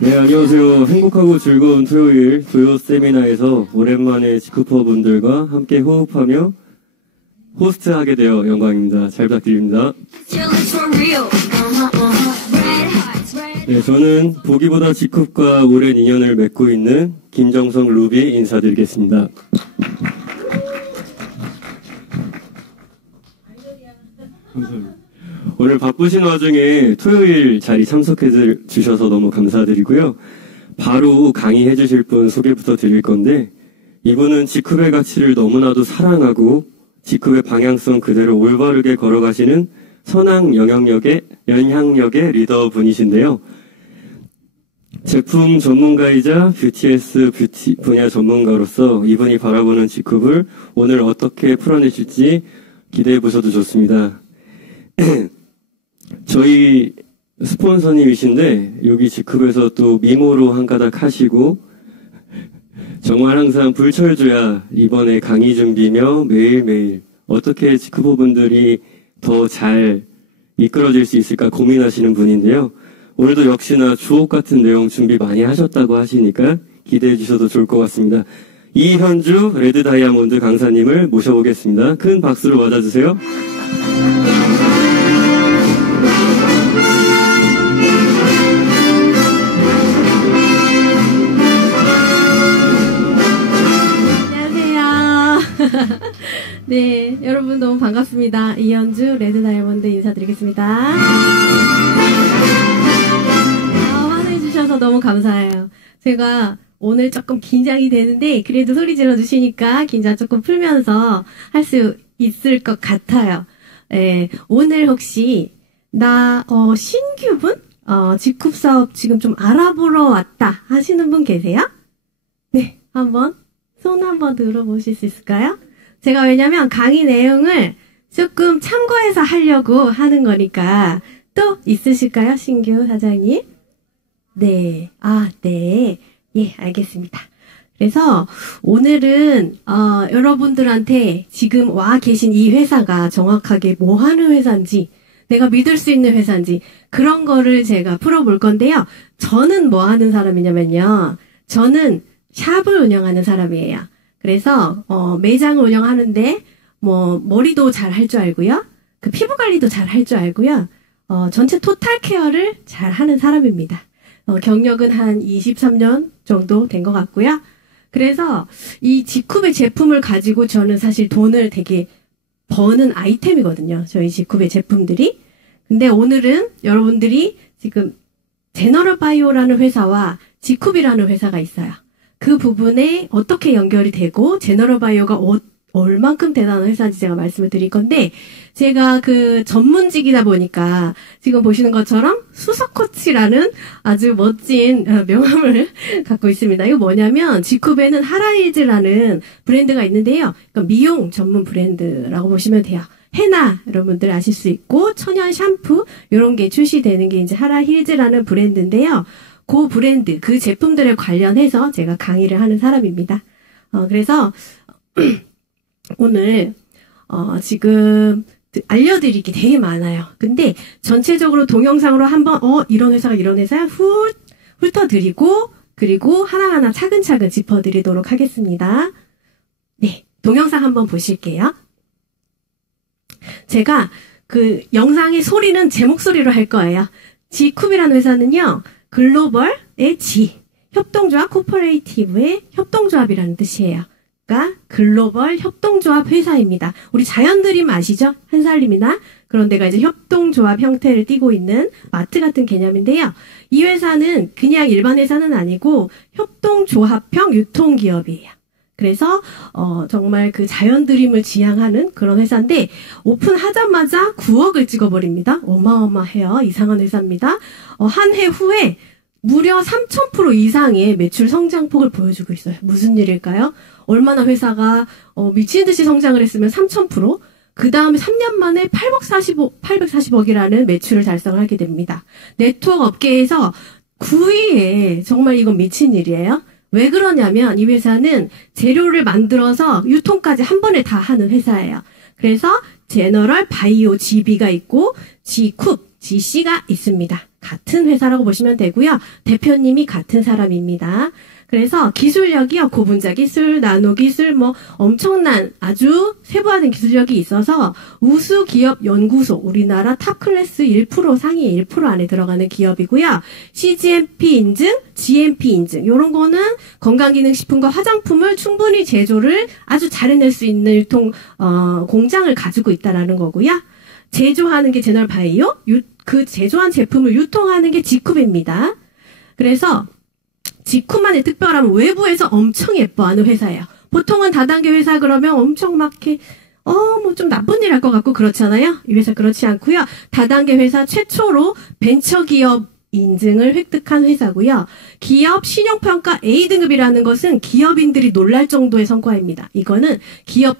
네, 안녕하세요. 행복하고 즐거운 토요일 도요 세미나에서 오랜만에 지쿠퍼분들과 함께 호흡하며 호스트하게 되어 영광입니다. 잘 부탁드립니다. 네, 저는 보기보다 지쿱과 오랜 인연을 맺고 있는 김정성 루비 인사드리겠습니다. 감사합니다. 오늘 바쁘신 와중에 토요일 자리 참석해 주셔서 너무 감사드리고요. 바로 강의해 주실 분 소개부터 드릴 건데, 이분은 지쿱의 가치를 너무나도 사랑하고 지쿱의 방향성 그대로 올바르게 걸어가시는 선한 영향력의 리더분이신데요. 제품 전문가이자 뷰티에스 뷰티 분야 전문가로서 이분이 바라보는 지쿱을 오늘 어떻게 풀어내실지 기대해 보셔도 좋습니다. 저희 스폰서님이신데 여기 지쿱에서 또 미모로 한 가닥 하시고 정말 항상 불철주야 이번에 강의 준비며 매일매일 어떻게 지쿠버분들이 더 잘 이끌어질 수 있을까 고민하시는 분인데요. 오늘도 역시나 주옥 같은 내용 준비 많이 하셨다고 하시니까 기대해 주셔도 좋을 것 같습니다. 이현주 레드 다이아몬드 강사님을 모셔보겠습니다. 큰 박수로 맞아주세요. 네, 여러분 너무 반갑습니다. 이현주 레드 다이아몬드 인사드리겠습니다. 환호해주셔서 너무 감사해요. 제가 오늘 조금 긴장이 되는데 그래도 소리 질러주시니까 긴장 조금 풀면서 할 수 있을 것 같아요. 네, 오늘 혹시 신규분? 지쿱 사업 지금 좀 알아보러 왔다 하시는 분 계세요? 네, 손 한번 들어보실 수 있을까요? 제가 왜냐면 강의 내용을 조금 참고해서 하려고 하는 거니까 또 있으실까요? 신규 사장님? 네. 네. 예, 알겠습니다. 그래서 오늘은 여러분들한테 지금 와 계신 이 회사가 정확하게 뭐 하는 회사인지 내가 믿을 수 있는 회사인지 그런 거를 제가 풀어볼 건데요. 저는 뭐 하는 사람이냐면요. 저는 샵을 운영하는 사람이에요. 그래서 매장을 운영하는데 머리도 잘 할 줄 알고요. 그 피부 관리도 잘 할 줄 알고요. 전체 토탈 케어를 잘 하는 사람입니다. 경력은 한 23년 정도 된 것 같고요. 그래서 이 지쿱의 제품을 가지고 저는 사실 돈을 되게 버는 아이템이거든요. 저희 지쿱의 제품들이. 근데 오늘은 여러분들이 지금 제너럴 바이오라는 회사와 지쿱이라는 회사가 있어요. 그 부분에 어떻게 연결이 되고 제너럴 바이오가 얼만큼 대단한 회사인지 제가 말씀을 드릴 건데 제가 그 전문직이다 보니까 지금 보시는 것처럼 수석 코치라는 아주 멋진 명함을 갖고 있습니다. 이거 뭐냐면 지쿱에는 하라힐즈라는 브랜드가 있는데요. 그러니까 미용 전문 브랜드라고 보시면 돼요. 헤나 여러분들 아실 수 있고 천연 샴푸 이런 게 출시되는 게 이제 하라힐즈라는 브랜드인데요. 그 브랜드, 그 제품들에 관련해서 제가 강의를 하는 사람입니다. 그래서 오늘 지금 알려드릴 게 되게 많아요. 근데 전체적으로 동영상으로 한번 이런 회사가 이런 회사야 훑어드리고 그리고 하나하나 차근차근 짚어드리도록 하겠습니다. 네, 동영상 한번 보실게요. 제가 그 영상의 소리는 제 목소리로 할 거예요. 지쿱이라는 회사는요. 글로벌의 G, 협동조합 코퍼레이티브의 협동조합이라는 뜻이에요. 그러니까 글로벌 협동조합 회사입니다. 우리 자연드림 아시죠? 한살림이나 그런 데가 이제 협동조합 형태를 띠고 있는 마트 같은 개념인데요. 이 회사는 그냥 일반 회사는 아니고 협동조합형 유통기업이에요. 그래서 정말 그 자연드림을 지향하는 그런 회사인데 오픈하자마자 9억을 찍어버립니다. 어마어마해요. 이상한 회사입니다. 한 해 후에 무려 3000% 이상의 매출 성장폭을 보여주고 있어요. 무슨 일일까요? 얼마나 회사가 미친 듯이 성장을 했으면 3000%, 그 다음에 3년 만에 840억이라는 매출을 달성을 하게 됩니다. 네트워크 업계에서 9위에 정말 이건 미친 일이에요. 왜 그러냐면 이 회사는 재료를 만들어서 유통까지 한 번에 다 하는 회사예요. 그래서 제너럴 바이오 GB가 있고 G쿱, GC가 있습니다. 같은 회사라고 보시면 되고요. 대표님이 같은 사람입니다. 그래서 기술력이요. 고분자 기술, 나노 기술, 엄청난 아주 세부화된 기술력이 있어서 우수 기업 연구소, 우리나라 탑 클래스 1% 상위 1% 안에 들어가는 기업이고요. CGMP 인증, GMP 인증, 요런 거는 건강기능식품과 화장품을 충분히 제조를 아주 잘 해낼 수 있는 유통, 공장을 가지고 있다라는 거고요. 제조하는 게 제너럴 바이오, 그 제조한 제품을 유통하는 게 G쿱입니다. 그래서 G쿱만의 특별함은 외부에서 엄청 예뻐하는 회사예요. 보통은 다단계 회사 그러면 엄청 막 이렇게 좀 나쁜 일 할 것 같고 그렇잖아요. 이 회사 그렇지 않고요. 다단계 회사 최초로 벤처기업 인증을 획득한 회사고요. 기업 신용평가 A등급이라는 것은 기업인들이 놀랄 정도의 성과입니다. 이거는 기업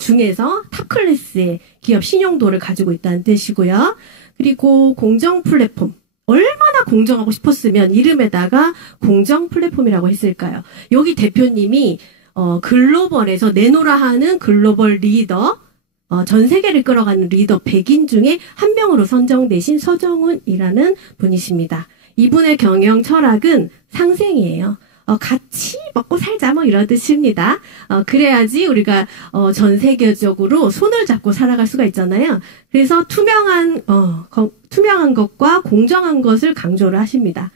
중에서 탑클래스의 기업 신용도를 가지고 있다는 뜻이고요. 그리고 공정 플랫폼. 얼마나 공정하고 싶었으면 이름에다가 공정 플랫폼이라고 했을까요? 여기 대표님이 글로벌에서 내노라 하는 글로벌 리더, 전 세계를 끌어가는 리더 100인 중에 한 명으로 선정되신 서정훈이라는 분이십니다. 이분의 경영 철학은 상생이에요. 같이 먹고 살자 이런 뜻입니다. 그래야지 우리가 전 세계적으로 손을 잡고 살아갈 수가 있잖아요. 그래서 투명한 것과 공정한 것을 강조를 하십니다.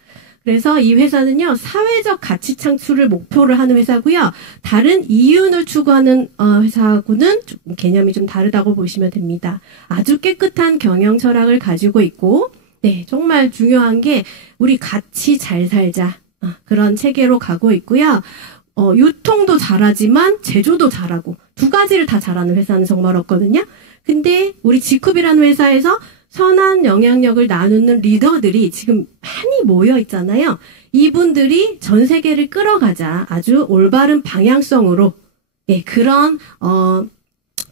그래서 이 회사는요, 사회적 가치 창출을 목표를 하는 회사고요. 다른 이윤을 추구하는 회사하고는 개념이 좀 다르다고 보시면 됩니다. 아주 깨끗한 경영 철학을 가지고 있고, 네, 정말 중요한 게 우리 같이 잘 살자. 그런 체계로 가고 있고요. 유통도 잘하지만 제조도 잘하고 두 가지를 다 잘하는 회사는 정말 없거든요. 근데 우리 G쿱이라는 회사에서 선한 영향력을 나누는 리더들이 지금 많이 모여 있잖아요. 이분들이 전 세계를 끌어가자 아주 올바른 방향성으로 그런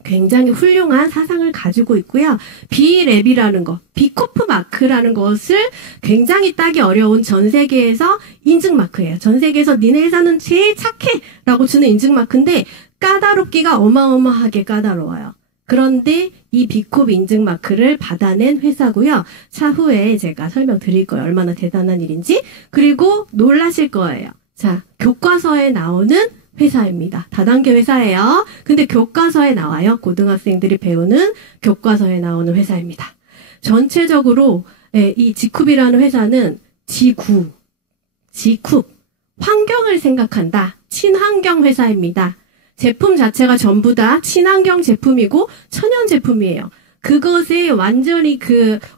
굉장히 훌륭한 사상을 가지고 있고요. B랩이라는 거, 비코프 마크라는 것을 굉장히 따기 어려운 전 세계에서 인증 마크예요. 전 세계에서 니네 회사는 제일 착해! 라고 주는 인증 마크인데 까다롭기가 어마어마하게 까다로워요. 그런데 이 비콥 인증 마크를 받아낸 회사고요. 차후에 제가 설명드릴 거예요. 얼마나 대단한 일인지. 그리고 놀라실 거예요. 자, 교과서에 나오는 회사입니다. 다단계 회사예요. 근데 교과서에 나와요. 고등학생들이 배우는 교과서에 나오는 회사입니다. 전체적으로 이 G쿱이라는 회사는 Gcoup , 환경을 생각한다. 친환경 회사입니다. 제품 자체가 전부 다 친환경 제품이고 천연 제품이에요. 그것에 완전히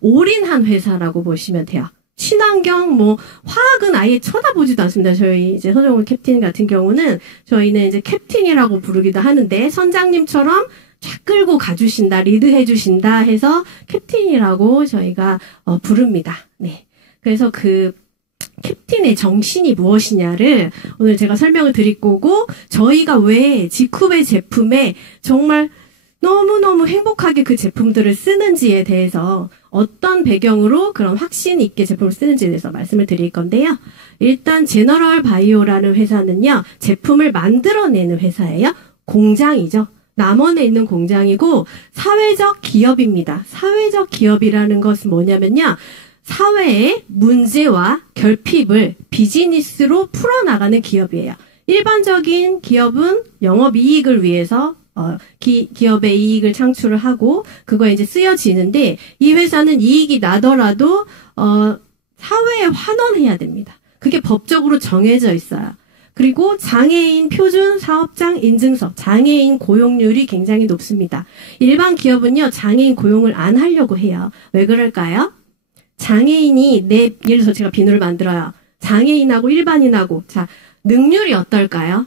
올인한 회사라고 보시면 돼요. 친환경, 화학은 아예 쳐다보지도 않습니다. 저희 이제 서정훈 캡틴 같은 경우는 저희는 이제 캡틴이라고 부르기도 하는데 선장님처럼 쫙 끌고 가주신다, 리드해주신다 해서 캡틴이라고 저희가 부릅니다. 네. 그래서 캡틴의 정신이 무엇이냐를 오늘 제가 설명을 드릴 거고, 저희가 왜 G쿱의 제품에 정말 너무너무 행복하게 그 제품들을 쓰는지에 대해서 어떤 배경으로 그런 확신 있게 제품을 쓰는지에 대해서 말씀을 드릴 건데요. 일단 제너럴 바이오라는 회사는요, 제품을 만들어내는 회사예요. 공장이죠. 남원에 있는 공장이고 사회적 기업입니다. 사회적 기업이라는 것은 뭐냐면요, 사회의 문제와 결핍을 비즈니스로 풀어나가는 기업이에요. 일반적인 기업은 영업이익을 위해서 기업의 이익을 창출을 하고 그거에 이제 쓰여지는데, 이 회사는 이익이 나더라도 사회에 환원해야 됩니다. 그게 법적으로 정해져 있어요. 그리고 장애인 표준 사업장 인증서, 장애인 고용률이 굉장히 높습니다. 일반 기업은요, 장애인 고용을 안 하려고 해요. 왜 그럴까요? 장애인이 예를 들어서 제가 비누를 만들어요. 장애인하고 일반인하고, 자, 능률이 어떨까요?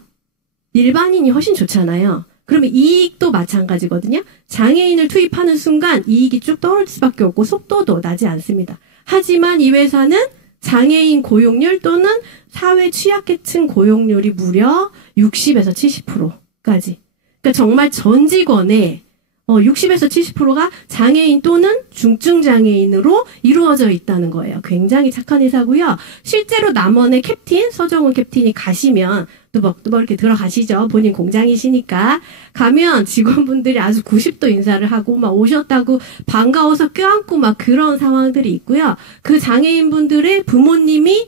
일반인이 훨씬 좋잖아요. 그러면 이익도 마찬가지거든요. 장애인을 투입하는 순간 이익이 쭉 떨어질 수밖에 없고 속도도 나지 않습니다. 하지만 이 회사는 장애인 고용률 또는 사회 취약계층 고용률이 무려 60에서 70%까지. 그러니까 정말 전 직원의 60에서 70%가 장애인 또는 중증 장애인으로 이루어져 있다는 거예요. 굉장히 착한 회사고요. 실제로 남원의 캡틴, 서정훈 캡틴이 가시면 뚜벅뚜벅 이렇게 들어가시죠. 본인 공장이시니까. 가면 직원분들이 아주 90도 인사를 하고 막 오셨다고 반가워서 껴안고 막 그런 상황들이 있고요. 그 장애인분들의 부모님이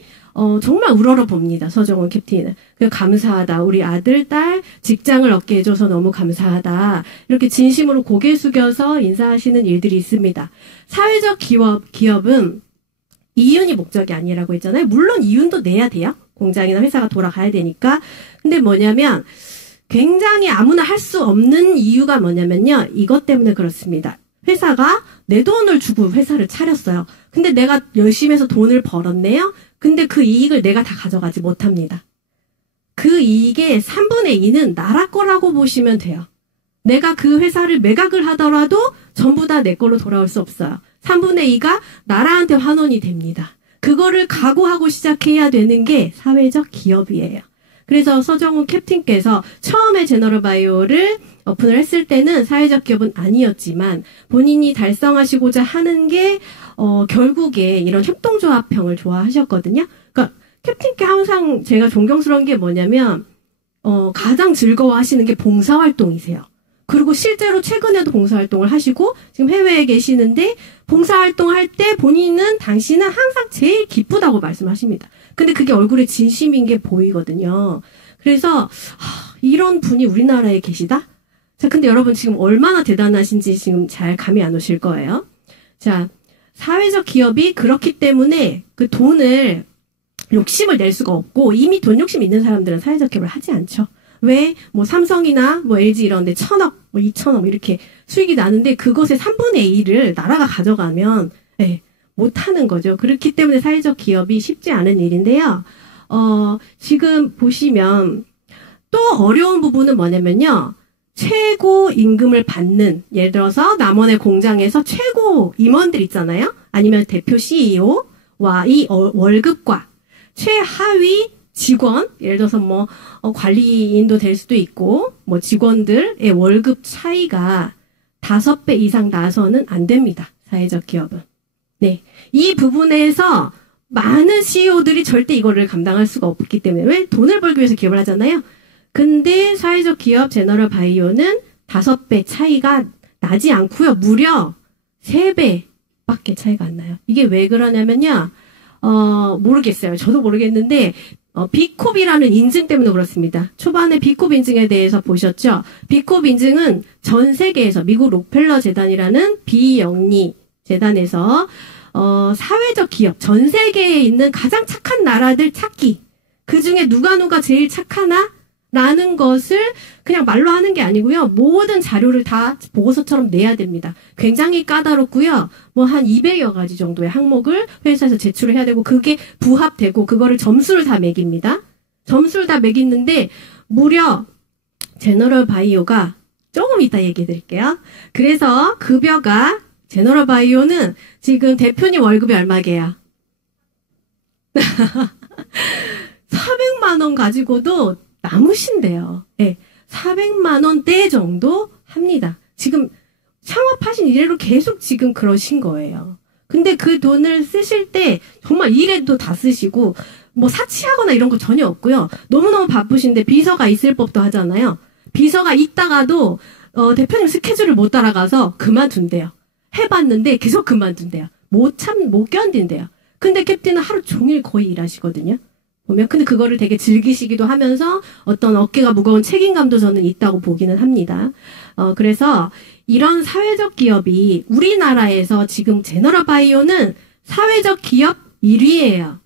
정말 우러러 봅니다. 서정훈 캡틴은. 감사하다. 우리 아들, 딸 직장을 얻게 해줘서 너무 감사하다. 이렇게 진심으로 고개 숙여서 인사하시는 일들이 있습니다. 사회적 기업은 이윤이 목적이 아니라고 했잖아요. 물론 이윤도 내야 돼요. 공장이나 회사가 돌아가야 되니까. 근데 뭐냐면 굉장히 아무나 할 수 없는 이유가 뭐냐면요. 이것 때문에 그렇습니다. 회사가 내 돈을 주고 회사를 차렸어요. 근데 내가 열심히 해서 돈을 벌었네요. 근데 그 이익을 내가 다 가져가지 못합니다. 그 이익의 3분의 2는 나라 거라고 보시면 돼요. 내가 그 회사를 매각을 하더라도 전부 다 내 걸로 돌아올 수 없어요. 3분의 2가 나라한테 환원이 됩니다. 그거를 각오하고 시작해야 되는 게 사회적 기업이에요. 그래서 서정훈 캡틴께서 처음에 제너럴바이오를 오픈을 했을 때는 사회적 기업은 아니었지만 본인이 달성하시고자 하는 게 결국에 이런 협동조합형을 좋아하셨거든요. 그러니까 캡틴께 항상 제가 존경스러운 게 뭐냐면 가장 즐거워하시는 게 봉사활동이세요. 그리고 실제로 최근에도 봉사활동을 하시고 지금 해외에 계시는데 봉사활동할 때 당신은 항상 제일 기쁘다고 말씀하십니다. 근데 그게 얼굴에 진심인 게 보이거든요. 그래서 이런 분이 우리나라에 계시다? 자, 근데 여러분 지금 얼마나 대단하신지 지금 잘 감이 안 오실 거예요. 자, 사회적 기업이 그렇기 때문에 그 돈을 욕심을 낼 수가 없고 이미 돈 욕심 있는 사람들은 사회적 기업을 하지 않죠. 왜? 삼성이나 LG 이런 데 1,000억, 2,000억 이렇게 수익이 나는데 그것의 3분의 1을 나라가 가져가면 못 하는 거죠. 그렇기 때문에 사회적 기업이 쉽지 않은 일인데요. 지금 보시면 또 어려운 부분은 뭐냐면요. 최고 임금을 받는, 예를 들어서 남원의 공장에서 최고 임원들 있잖아요. 아니면 대표 CEO와 이 월급과 최하위 직원, 예를 들어서 관리인도 될 수도 있고, 직원들의 월급 차이가 5배 이상 나서는 안 됩니다. 사회적 기업은. 네. 이 부분에서 많은 CEO들이 절대 이거를 감당할 수가 없기 때문에, 왜? 돈을 벌기 위해서 기업을 하잖아요? 근데 사회적 기업 제너럴바이오는 5배 차이가 나지 않고요. 무려 3배밖에 차이가 안 나요. 이게 왜 그러냐면요. 모르겠어요. 저도 모르겠는데, 비콥이라는 인증 때문에 그렇습니다. 초반에 비콥 인증에 대해서 보셨죠? 비콥 인증은 전 세계에서 미국 록펠러 재단이라는 비영리 재단에서 사회적 기업, 전 세계에 있는 가장 착한 나라들 찾기. 그 중에 누가 제일 착하나? 라는 것을 그냥 말로 하는 게 아니고요. 모든 자료를 다 보고서처럼 내야 됩니다. 굉장히 까다롭고요. 한 200여 가지 정도의 항목을 회사에서 제출을 해야 되고 그게 부합되고 그거를 점수를 다 매깁니다. 점수를 다 매기는데 무려 제너럴바이오가 조금 이따 얘기해 드릴게요. 그래서 급여가 제너럴바이오는 지금 대표님 월급이 얼마게요? 400만 원 가지고도 남으신데요. 네, 400만 원대 정도 합니다. 지금 창업하신 이래로 계속 지금 그러신 거예요. 근데 그 돈을 쓰실 때 정말 일에도 다 쓰시고 사치하거나 이런 거 전혀 없고요. 너무너무 바쁘신데 비서가 있을 법도 하잖아요. 비서가 있다가도 대표님 스케줄을 못 따라가서 그만둔대요. 해봤는데 계속 그만둔대요. 못 견딘대요. 근데 캡틴은 하루 종일 거의 일하시거든요. 근데 그거를 되게 즐기시기도 하면서 어떤 어깨가 무거운 책임감도 저는 있다고 보기는 합니다. 그래서 이런 사회적 기업이 우리나라에서 지금 제너럴바이오는 사회적 기업 1위예요.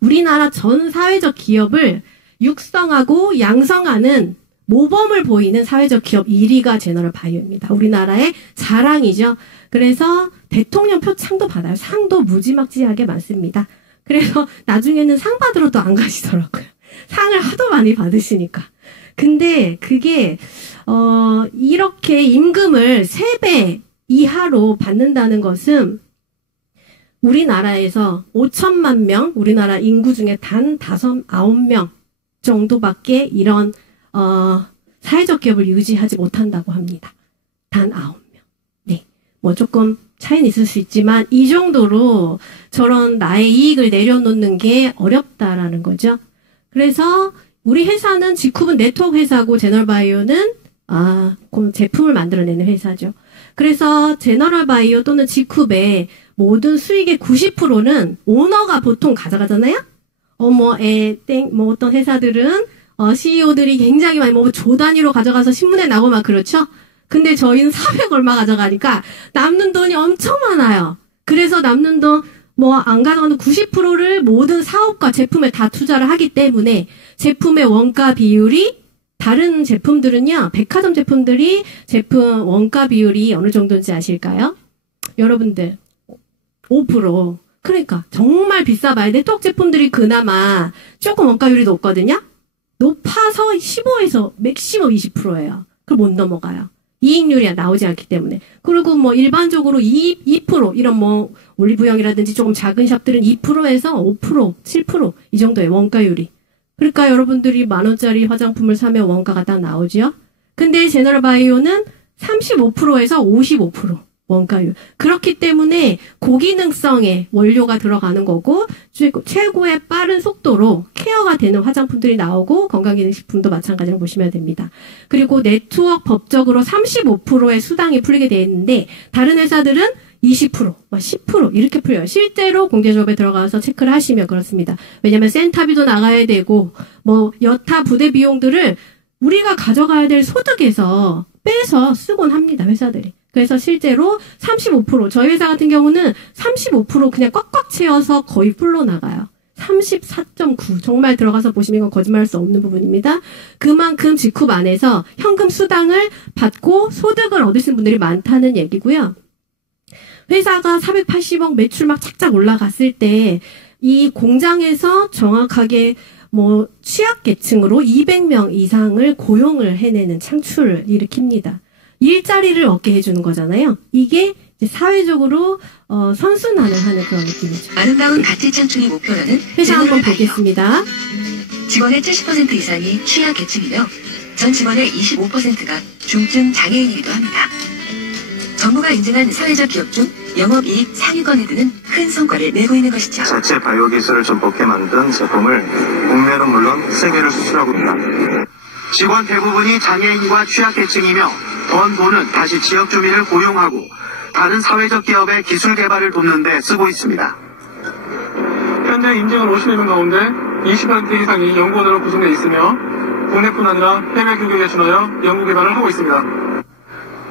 우리나라 전 사회적 기업을 육성하고 양성하는 모범을 보이는 사회적 기업 1위가 제너럴바이오입니다. 우리나라의 자랑이죠. 그래서 대통령 표창도 받아요. 상도 무지막지하게 많습니다. 그래서 나중에는 상 받으러 또 안 가시더라고요. 상을 하도 많이 받으시니까. 근데 그게 이렇게 임금을 3배 이하로 받는다는 것은 우리나라에서 5천만 명, 우리나라 인구 중에 단 9명 정도밖에 이런 사회적 기업을 유지하지 못한다고 합니다. 단 9명. 네. 조금 차이는 있을 수 있지만 이 정도로 저런 나의 이익을 내려놓는 게 어렵다라는 거죠. 그래서 우리 회사는 지쿱은 네트워크 회사고 제너럴바이오는 그 제품을 만들어내는 회사죠. 그래서 제너럴바이오 또는 지쿱의 모든 수익의 90%는 오너가 보통 가져가잖아요. 어떤 회사들은 CEO들이 굉장히 많이 조 단위로 가져가서 신문에 나고 막 그렇죠. 근데 저희는 400 얼마 가져가니까 남는 돈이 엄청 많아요. 그래서 남는 돈 안 가져가는 90%를 모든 사업과 제품에 다 투자를 하기 때문에 제품의 원가 비율이 다른 제품들은요, 백화점 제품들이 제품 원가 비율이 어느 정도인지 아실까요? 여러분들, 5%. 그러니까, 정말 비싸봐야 네트워크 제품들이 그나마 조금 원가율이 높거든요? 높아서 15에서 맥시멈 20%예요. 그걸 못 넘어가요. 이익률이 나오지 않기 때문에. 그리고 일반적으로 2% 이런 올리브영이라든지 조금 작은 샵들은 2%에서 5%, 7% 이 정도의 원가율이. 그러니까 여러분들이 10,000원짜리 화장품을 사면 원가가 딱 나오죠. 근데 제너럴바이오는 35%에서 55% 원가율. 그렇기 때문에 고기능성의 원료가 들어가는 거고 최고의 빠른 속도로 케어가 되는 화장품들이 나오고 건강기능식품도 마찬가지로 보시면 됩니다. 그리고 네트워크 법적으로 35%의 수당이 풀리게 되어 있는데 다른 회사들은 20%, 10% 이렇게 풀려요. 실제로 공제조합에 들어가서 체크를 하시면 그렇습니다. 왜냐하면 센터비도 나가야 되고 여타 부대 비용들을 우리가 가져가야 될 소득에서 빼서 쓰곤 합니다. 회사들이. 그래서 실제로 35%, 저희 회사 같은 경우는 35% 그냥 꽉꽉 채워서 거의 풀로 나가요. 34.9 정말 들어가서 보시면 이건 거짓말할 수 없는 부분입니다. 그만큼 지쿱 안에서 현금 수당을 받고 소득을 얻으시는 분들이 많다는 얘기고요. 회사가 480억 매출 막 착착 올라갔을 때 이 공장에서 정확하게 취약계층으로 200명 이상을 고용을 해내는 창출을 일으킵니다. 일자리를 얻게 해주는 거잖아요. 이게 이제 사회적으로 선순환을 하는 그런 느낌이죠. 아름다운 가치 창출이 목표라는 회사 한번 보겠습니다. 직원의 70% 이상이 취약계층이며 전 직원의 25%가 중증 장애인이기도 합니다. 정부가 인증한 사회적 기업 중 영업이익 상위권에 드는 큰 성과를 내고 있는 것이죠. 자체 바이오 기술을 접목해 만든 제품을 국내는 물론 세계를 수출하고 있다. 직원 대부분이 장애인과 취약계층이며 번 돈은 다시 지역 주민을 고용하고 다른 사회적 기업의 기술 개발을 돕는 데 쓰고 있습니다. 현재 인증을 50명 가운데 20% 이상이 연구원으로 구성되어 있으며 국내뿐 아니라 해외 교육에 준하여 연구 개발을 하고 있습니다.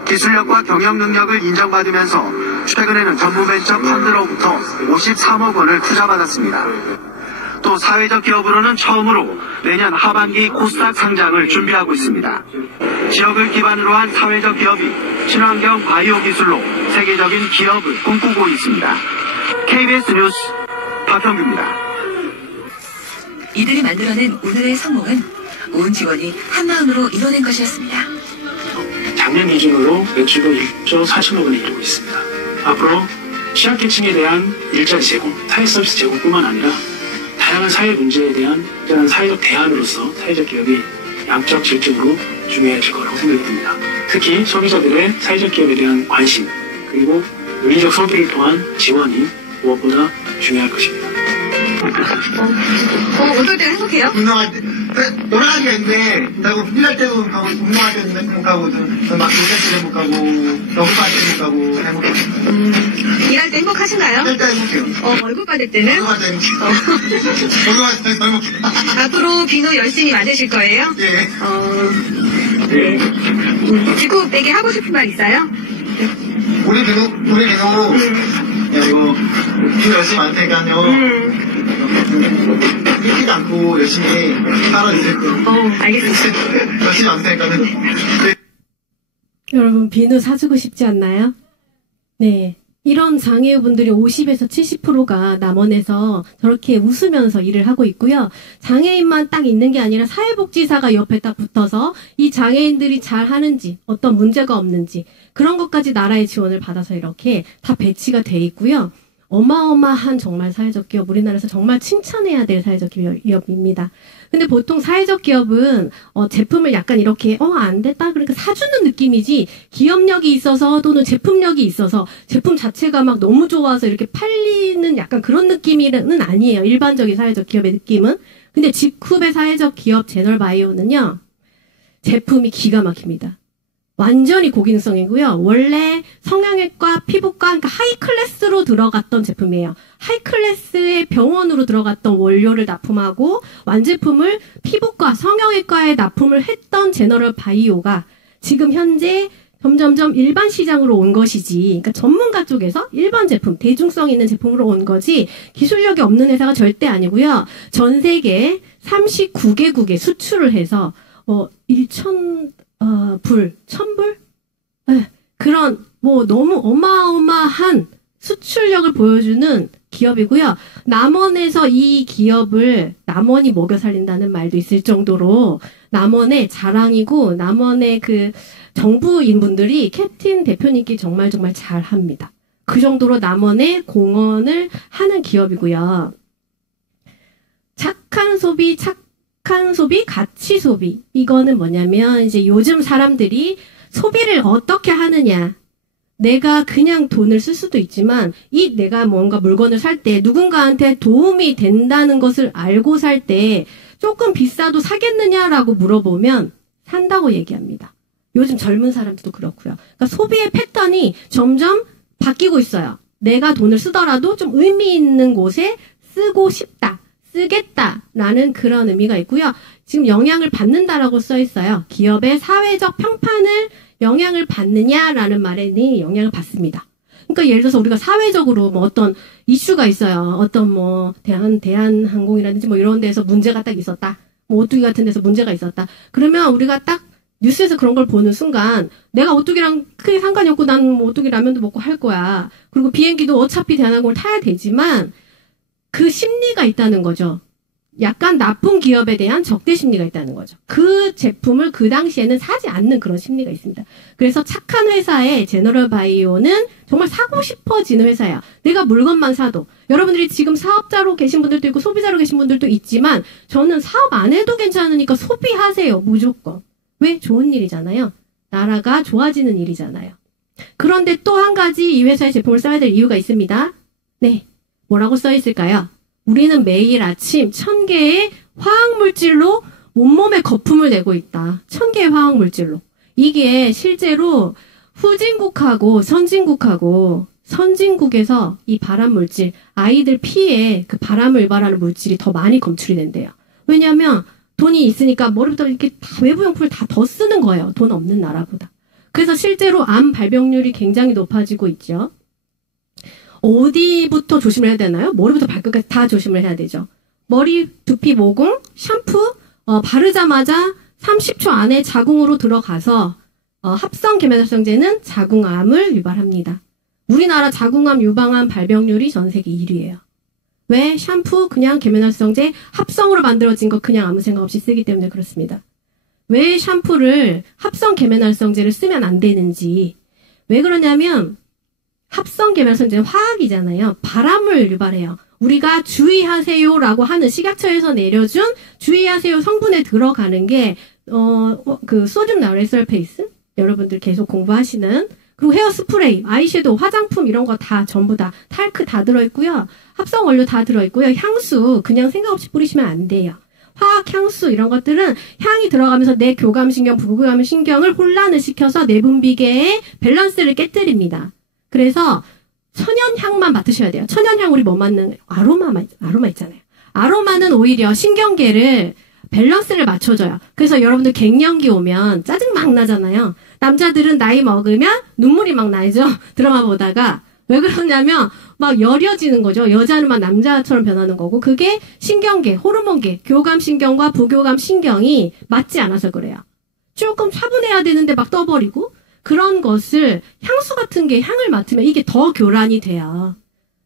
기술력과 경영 능력을 인정받으면서 최근에는 전문벤처 펀드로부터 53억 원을 투자받았습니다. 또 사회적 기업으로는 처음으로 내년 하반기 코스닥 상장을 준비하고 있습니다. 지역을 기반으로 한 사회적 기업이 친환경 바이오 기술로 세계적인 기업을 꿈꾸고 있습니다. KBS 뉴스 박형규입니다. 이들이 만들어낸 오늘의 성공은 온 직원이 한마음으로 이뤄낸 것이었습니다. 작년 기준으로 매출도 1조 40억 원에 이르고 있습니다. 앞으로 취약계층에 대한 일자리 제공, 사회 서비스 제공뿐만 아니라 다양한 사회 문제에 대한 사회적 대안으로서 사회적 기업이 양적 질적으로 중요해질 거라고 생각이 듭니다. 특히 소비자들의 사회적 기업에 대한 관심 그리고 윤리적 소비를 통한 지원이 무엇보다 중요할 것입니다. 어떨 때 행복해요? 운동할 때 여러 가지가 있는데 나고 일할 때도 행복하고 운동할 때도 행복하고 막 놀랄 때도 행복하고 연구 받을 때도 행복하고 일할 때 행복하신가요? 일할 때 행복해요. 월급 받을 때는? 월급 받을 때 행복해요. 월급 받을 때 행복해요. 앞으로 비누 열심히 만드실 거예요? 예. 네. 지쿱에게 하고 싶은 말 있어요? 우리 비누 야 이거 비누 열심히 할 테니까요. 끊기지 않고 열심히 살아주실 거예요. 알겠습니다. 열심히 안 테니까는. 네. 여러분 비누 사주고 싶지 않나요? 네. 이런 장애우분들이 50에서 70%가 남원에서 저렇게 웃으면서 일을 하고 있고요. 장애인만 딱 있는 게 아니라 사회복지사가 옆에 딱 붙어서 이 장애인들이 잘 하는지 어떤 문제가 없는지 그런 것까지 나라의 지원을 받아서 이렇게 다 배치가 돼 있고요. 어마어마한 정말 사회적 기업, 우리나라에서 정말 칭찬해야 될 사회적 기업입니다. 근데 보통 사회적 기업은 제품을 약간 이렇게 안 됐다 그러니까 사주는 느낌이지 기업력이 있어서 또는 제품력이 있어서 제품 자체가 막 너무 좋아서 이렇게 팔리는 약간 그런 느낌은 아니에요. 일반적인 사회적 기업의 느낌은. 근데 직후배 사회적 기업 제널바이오는요, 제품이 기가 막힙니다. 완전히 고기능성이고요. 원래 성형외과, 피부과, 그러니까 하이클래스로 들어갔던 제품이에요. 하이클래스의 병원으로 들어갔던 원료를 납품하고 완제품을 피부과, 성형외과에 납품을 했던 제너럴 바이오가 지금 현재 점점점 일반 시장으로 온 것이지, 그러니까 전문가 쪽에서 일반 제품, 대중성 있는 제품으로 온 거지 기술력이 없는 회사가 절대 아니고요. 전 세계 39개국에 수출을 해서 1000불? 네, 그런 너무 어마어마한 수출력을 보여주는 기업이고요. 남원에서 이 기업을 남원이 먹여 살린다는 말도 있을 정도로 남원의 자랑이고, 남원의 그 정부인분들이 캡틴 대표님께 정말 잘합니다. 그 정도로 남원의 공헌을 하는 기업이고요. 착한 소비, 가치 소비. 이거는 뭐냐면, 이제 요즘 사람들이 소비를 어떻게 하느냐. 내가 그냥 돈을 쓸 수도 있지만, 내가 뭔가 물건을 살 때 누군가한테 도움이 된다는 것을 알고 살 때 조금 비싸도 사겠느냐라고 물어보면 산다고 얘기합니다. 요즘 젊은 사람들도 그렇고요. 그러니까 소비의 패턴이 점점 바뀌고 있어요. 내가 돈을 쓰더라도 좀 의미 있는 곳에 쓰고 싶다. 쓰겠다라는 그런 의미가 있고요. 지금 영향을 받는다라고 써 있어요. 기업의 사회적 평판을 영향을 받느냐라는 말에는 영향을 받습니다. 그러니까 예를 들어서 우리가 사회적으로 어떤 이슈가 있어요. 어떤 대한항공이라든지 이런 데서 문제가 딱 있었다. 오뚜기 같은 데서 문제가 있었다. 그러면 우리가 딱 뉴스에서 그런 걸 보는 순간 내가 오뚜기랑 크게 상관이 없고 난 오뚜기 라면도 먹고 할 거야. 그리고 비행기도 어차피 대한항공을 타야 되지만 그 심리가 있다는 거죠. 약간 나쁜 기업에 대한 적대 심리가 있다는 거죠. 그 제품을 그 당시에는 사지 않는 그런 심리가 있습니다. 그래서 착한 회사의 제너럴 바이오는 정말 사고 싶어지는 회사예요. 내가 물건만 사도. 여러분들이 지금 사업자로 계신 분들도 있고 소비자로 계신 분들도 있지만 저는 사업 안 해도 괜찮으니까 소비하세요. 무조건. 왜? 좋은 일이잖아요. 나라가 좋아지는 일이잖아요. 그런데 또 한 가지 이 회사의 제품을 써야 될 이유가 있습니다. 네. 뭐라고 써 있을까요? 우리는 매일 아침 1000개의 화학물질로 온몸에 거품을 내고 있다. 1000개의 화학물질로. 이게 실제로 후진국하고 선진국에서 이 발암물질, 아이들 피에 그 바람을 유발하는 물질이 더 많이 검출이 된대요. 왜냐하면 돈이 있으니까 머리부터 이렇게 다 외부용품을 다 더 쓰는 거예요. 돈 없는 나라보다. 그래서 실제로 암 발병률이 굉장히 높아지고 있죠. 어디부터 조심을 해야 되나요? 머리부터 발끝까지 다 조심을 해야 되죠. 머리, 두피, 모공, 샴푸 바르자마자 30초 안에 자궁으로 들어가서 합성 계면활성제는 자궁암을 유발합니다. 우리나라 자궁암 유방암 발병률이 전 세계 1위예요. 왜? 샴푸 그냥 계면활성제 합성으로 만들어진 거 그냥 아무 생각 없이 쓰기 때문에 그렇습니다. 왜 샴푸를 합성 계면활성제를 쓰면 안 되는지. 왜 그러냐면 합성 계면활성제는 화학이잖아요. 바람을 유발해요. 우리가 주의하세요라고 하는 식약처에서 내려준 주의하세요 성분에 들어가는 게 그 소듐 나우렐 설페이스 여러분들 계속 공부하시는, 그리고 헤어 스프레이, 아이섀도우, 화장품 이런 거 다 전부 다 탈크 다 들어있고요. 합성 원료 다 들어있고요. 향수 그냥 생각 없이 뿌리시면 안 돼요. 화학 향수 이런 것들은 향이 들어가면서 내 교감신경, 부교감신경을 혼란을 시켜서 내분비계의 밸런스를 깨뜨립니다. 그래서 천연향만 맡으셔야 돼요. 천연향 우리 뭐 맡는 아로마 있잖아요. 아로마는 오히려 신경계를 밸런스를 맞춰줘요. 그래서 여러분들 갱년기 오면 짜증 막 나잖아요. 남자들은 나이 먹으면 눈물이 막 나죠. 드라마 보다가. 왜 그러냐면 막 여려지는 거죠. 여자는 막 남자처럼 변하는 거고, 그게 신경계, 호르몬계, 교감신경과 부교감신경이 맞지 않아서 그래요. 조금 차분해야 되는데 막 떠버리고, 그런 것을 향수 같은 게 향을 맡으면 이게 더 교란이 돼요.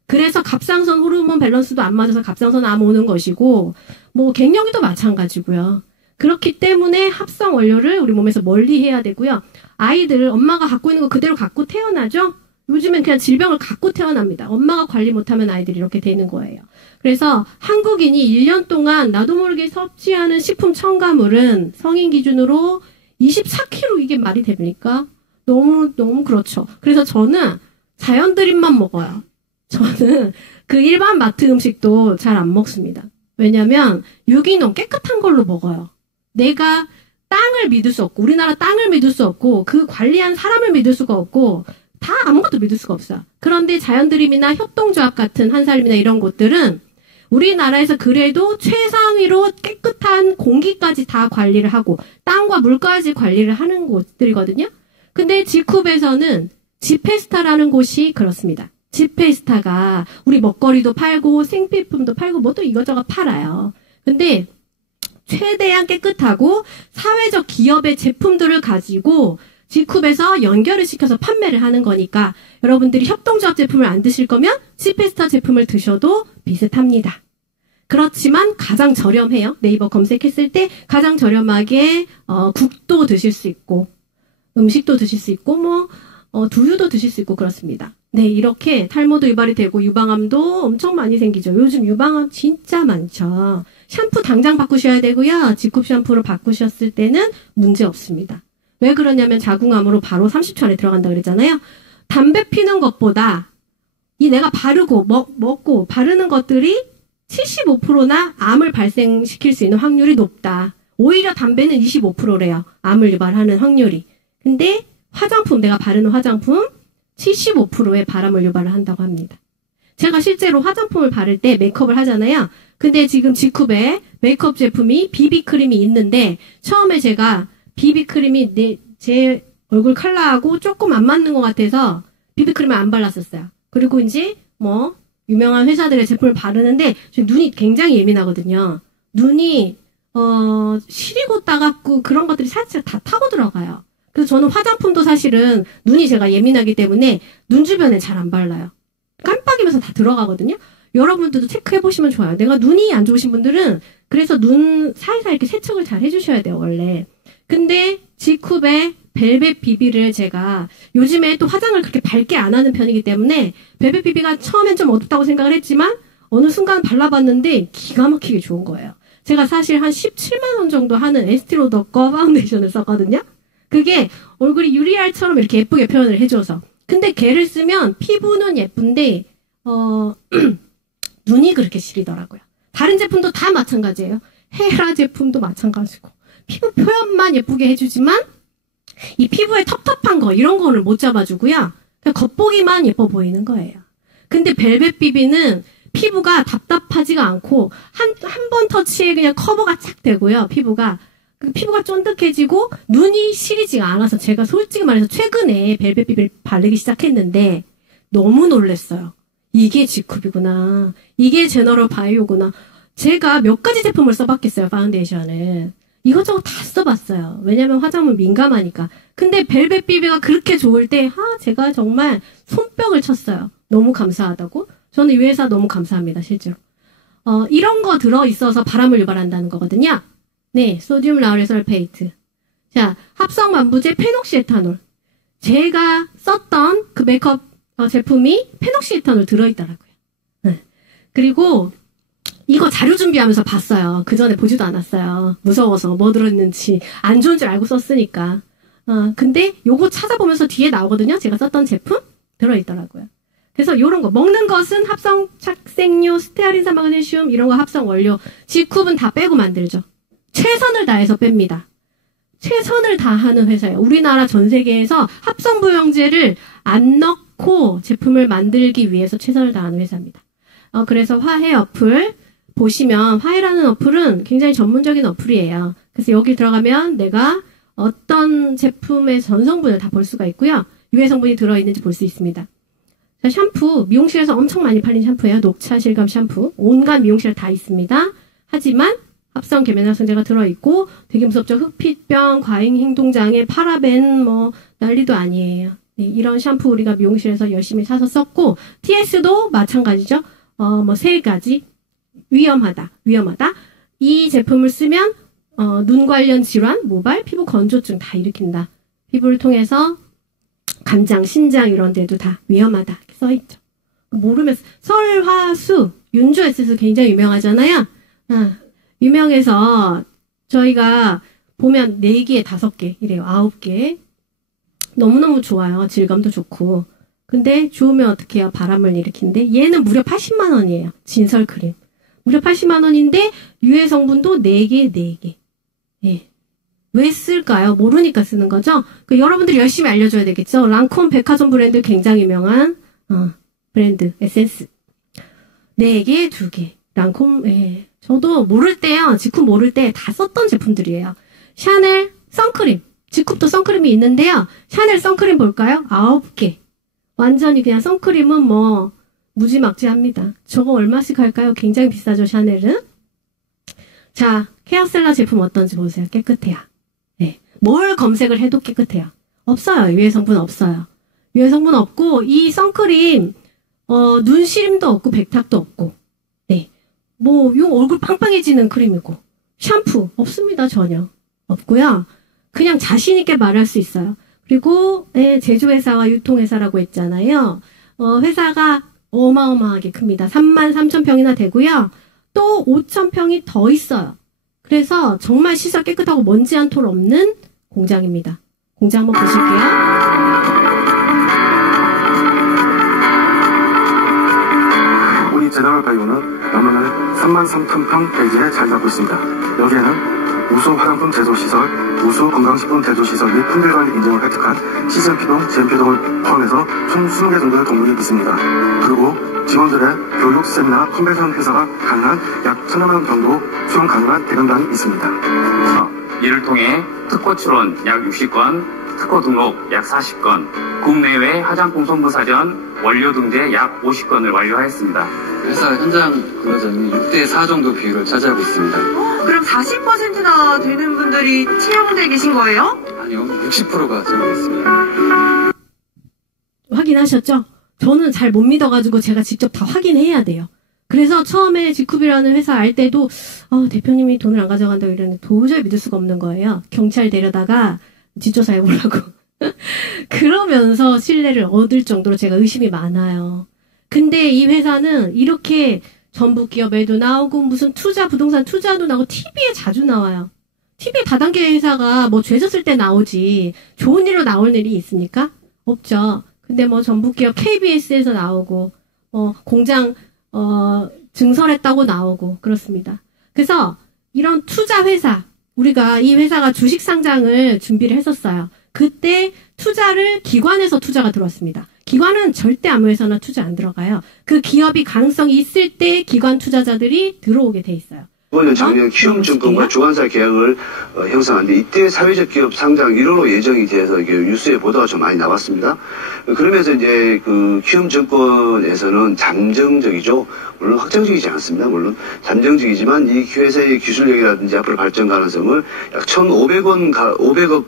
그래서 갑상선 호르몬 밸런스도 안 맞아서 갑상선 암 오는 것이고, 뭐 갱년기도 마찬가지고요. 그렇기 때문에 합성 원료를 우리 몸에서 멀리 해야 되고요. 아이들 엄마가 갖고 있는 거 그대로 갖고 태어나죠? 요즘엔 그냥 질병을 갖고 태어납니다. 엄마가 관리 못하면 아이들이 이렇게 되는 거예요. 그래서 한국인이 1년 동안 나도 모르게 섭취하는 식품 첨가물은 성인 기준으로 24kg, 이게 말이 됩니까? 너무 그렇죠. 그래서 저는 자연 드림만 먹어요. 저는 그 일반 마트 음식도 잘 안 먹습니다. 왜냐면 유기농 깨끗한 걸로 먹어요. 내가 땅을 믿을 수 없고 우리나라 땅을 믿을 수 없고 그 관리한 사람을 믿을 수가 없고 다 아무것도 믿을 수가 없어요. 그런데 자연드림이나 협동조합 같은 한살림이나 이런 곳들은 우리나라에서 그래도 최상위로 깨끗한 공기까지 다 관리를 하고 땅과 물까지 관리를 하는 곳들이거든요. 근데 지쿱에서는 지페스타라는 곳이 그렇습니다. 지페스타가 우리 먹거리도 팔고 생필품도 팔고 뭐 또 이것저것 팔아요. 근데 최대한 깨끗하고 사회적 기업의 제품들을 가지고 지쿱에서 연결을 시켜서 판매를 하는 거니까 여러분들이 협동조합 제품을 안 드실 거면 지페스타 제품을 드셔도 비슷합니다. 그렇지만 가장 저렴해요. 네이버 검색했을 때 가장 저렴하게 국도 드실 수 있고 음식도 드실 수 있고 두유도 드실 수 있고 그렇습니다. 네, 이렇게 탈모도 유발이 되고 유방암도 엄청 많이 생기죠. 요즘 유방암 진짜 많죠. 샴푸 당장 바꾸셔야 되고요. 지쿱 샴푸로 바꾸셨을 때는 문제 없습니다. 왜 그러냐면 자궁암으로 바로 30초 안에 들어간다 그랬잖아요. 담배 피는 것보다 이 내가 바르고 먹고 바르는 것들이 75%나 암을 발생시킬 수 있는 확률이 높다. 오히려 담배는 25%래요. 암을 유발하는 확률이. 근데 화장품, 내가 바르는 화장품 75%의 발암을 유발을 한다고 합니다. 제가 실제로 화장품을 바를 때 메이크업을 하잖아요. 근데 지금 지쿱에 메이크업 제품이 비비크림이 있는데 처음에 제가 비비크림이 제 얼굴 컬러하고 조금 안 맞는 것 같아서 비비크림을 안 발랐었어요. 그리고 이제 유명한 회사들의 제품을 바르는데 눈이 굉장히 예민하거든요. 눈이 시리고 따갑고 그런 것들이 살짝 다 타고 들어가요. 그래서 저는 화장품도 사실은 눈이 제가 예민하기 때문에 눈 주변에 잘 안 발라요. 깜빡이면서 다 들어가거든요. 여러분들도 체크해보시면 좋아요. 내가 눈이 안 좋으신 분들은 그래서 눈 사이사이 이렇게 세척을 잘 해주셔야 돼요, 원래. 근데 지쿱의 벨벳 비비를 제가 요즘에 또 화장을 그렇게 밝게 안 하는 편이기 때문에 벨벳 비비가 처음엔 좀 어둡다고 생각을 했지만 어느 순간 발라봤는데 기가 막히게 좋은 거예요. 제가 사실 한 17만 원 정도 하는 에스티로더 거 파운데이션을 썼거든요. 그게 얼굴이 유리알처럼 이렇게 예쁘게 표현을 해줘서. 근데 걔를 쓰면 피부는 예쁜데 눈이 그렇게 시리더라고요. 다른 제품도 다 마찬가지예요. 헤라 제품도 마찬가지고. 피부 표현만 예쁘게 해주지만 이 피부에 텁텁한 거 이런 거를 못 잡아주고요. 그냥 겉보기만 예뻐 보이는 거예요. 근데 벨벳 비비는 피부가 답답하지가 않고 한 번 터치에 그냥 커버가 착 되고요. 피부가 쫀득해지고 눈이 시리지가 않아서 제가 솔직히 말해서 최근에 벨벳 비비를 바르기 시작했는데 너무 놀랐어요. 이게 지쿱이구나. 이게 제너럴 바이오구나. 제가 몇 가지 제품을 써봤겠어요. 파운데이션을. 이것저것 다 써봤어요. 왜냐면 화장은 민감하니까. 근데 벨벳 비비가 그렇게 좋을 때 제가 정말 손뼉을 쳤어요. 너무 감사하다고. 저는 이 회사 너무 감사합니다. 실제로. 이런 거 들어있어서 발암을 유발한다는 거거든요. 네, 소듐 라우레 설페이트. 자, 합성 만부제 페녹시에탄올. 제가 썼던 그 메이크업 제품이 페녹시에탄올 들어있더라고요. 네. 그리고 이거 자료 준비하면서 봤어요. 그 전에 보지도 않았어요. 무서워서 뭐 들어있는지 안 좋은 줄 알고 썼으니까. 근데 요거 찾아보면서 뒤에 나오거든요. 제가 썼던 제품 들어있더라고요. 그래서 요런 거 먹는 것은 합성 착색료, 스테아린산 마그네슘 이런 거 합성 원료. 지쿱은 다 빼고 만들죠. 최선을 다해서 뺍니다. 최선을 다하는 회사예요. 우리나라 전 세계에서 합성 부영제를 안 넣고 제품을 만들기 위해서 최선을 다하는 회사입니다. 그래서 화해 어플 보시면 화해라는 어플은 굉장히 전문적인 어플이에요. 그래서 여기 들어가면 내가 어떤 제품의 전 성분을 다 볼 수가 있고요. 유해 성분이 들어있는지 볼 수 있습니다. 자, 샴푸 미용실에서 엄청 많이 팔린 샴푸예요. 녹차 실감 샴푸. 온갖 미용실에 다 있습니다. 하지만 합성 계면활성제가 들어있고 되게 무섭죠. 흑피병, 과잉 행동장애, 파라벤 난리도 아니에요. 네, 이런 샴푸 우리가 미용실에서 열심히 사서 썼고 TS도 마찬가지죠. 3가지 위험하다. 이 제품을 쓰면 눈 관련 질환, 모발, 피부 건조증 다 일으킨다. 피부를 통해서 간장, 신장 이런 데도 다 위험하다. 이렇게 써있죠. 모르면서 설화수, 윤조 에센스 굉장히 유명하잖아요. 유명해서 저희가 보면 4개, 5개 이래요. 9개. 너무너무 좋아요. 질감도 좋고. 근데 좋으면 어떻게 해요? 바람을 일으킨데 얘는 무려 80만 원이에요. 진설크림. 무려 80만 원인데 유해 성분도 4개. 예. 왜 쓸까요? 모르니까 쓰는 거죠? 여러분들이 열심히 알려줘야 되겠죠? 랑콤 백화점 브랜드 굉장히 유명한 브랜드 에센스. 4개, 2개. 랑콤, 예. 저도 모를 때요. 지쿰 모를 때 다 썼던 제품들이에요. 샤넬 선크림. 지쿰도 선크림이 있는데요. 샤넬 선크림 볼까요? 9개. 완전히 그냥 선크림은 뭐 무지막지합니다. 저거 얼마씩 할까요? 굉장히 비싸죠, 샤넬은. 자, 케어셀라 제품 어떤지 보세요. 깨끗해요. 네. 뭘 검색을 해도 깨끗해요. 없어요. 유해 성분 없어요. 유해 성분 없고 이 선크림 눈 시림도 없고 백탁도 없고. 네. 뭐 용 얼굴 빵빵해지는 크림이고. 샴푸 없습니다. 전혀. 없고요. 그냥 자신 있게 말할 수 있어요. 그리고 네, 제조회사와 유통회사라고 했잖아요. 회사가 어마어마하게 큽니다. 33,000평이나 되고요. 또 5,000평이 더 있어요. 그래서 정말 시설 깨끗하고 먼지 한 톨 없는 공장입니다. 공장 한번 보실게요. 우리 제너럴 바이오는 남원을 33,000평 대지에 자리 잡고 있습니다. 여기에는 우수 화장품 제조시설, 우수 건강식품 제조시설 및 품질관리 인증을 획득한 CGMP동, GMP동을 포함해서 총 20개 정도의 동물이 있습니다. 그리고 직원들의 교육, 세미나, 컨벤션 행사가 가능한 약 1,000여 명 정도 수용 가능한 대강당이 있습니다. 이를 통해 특허 출원 약 60건, 특허 등록 약 40건, 국내외 화장품 손부사전, 원료 등재 약 50건을 완료하였습니다. 회사 현장 근로자는 6대4 정도 비율을 차지하고 있습니다. 그럼 40%나 되는 분들이 채용돼 계신 거예요? 아니요, 60%가 채용됐습니다. 확인하셨죠? 저는 잘 못 믿어가지고 제가 직접 다 확인해야 돼요. 그래서 처음에 지쿰이라는 회사 알 때도 대표님이 돈을 안 가져간다고 이러는데 도저히 믿을 수가 없는 거예요. 경찰 데려다가 뒷조사해보려고. 그러면서 신뢰를 얻을 정도로 제가 의심이 많아요. 근데 이 회사는 이렇게 전북기업에도 나오고 무슨 부동산 투자도 나오고 TV에 자주 나와요. TV 다단계 회사가 뭐 죄 졌을 때 나오지 좋은 일로 나올 일이 있습니까? 없죠. 근데 뭐 전북기업 KBS에서 나오고 공장 증설했다고 나오고 그렇습니다. 그래서 이런 투자 회사 우리가 이 회사가 주식 상장을 준비를 했었어요. 그때 투자를 기관에서 투자가 들어왔습니다. 기관은 절대 아무 회사나 투자 안 들어가요. 그 기업이 가능성이 있을 때 기관 투자자들이 들어오게 돼 있어요. 이번에 작년 키움증권과 주관사 계약을 형성하는데 이때 사회적 기업 상장 1호로 예정이 돼서 이게 뉴스에 보도가 좀 많이 나왔습니다. 그러면서 이제 그 키움증권에서는 잠정적이죠. 물론 확정적이지 않습니다. 물론 잠정적이지만 이 회사의 기술력이라든지 앞으로 발전 가능성을 약 500억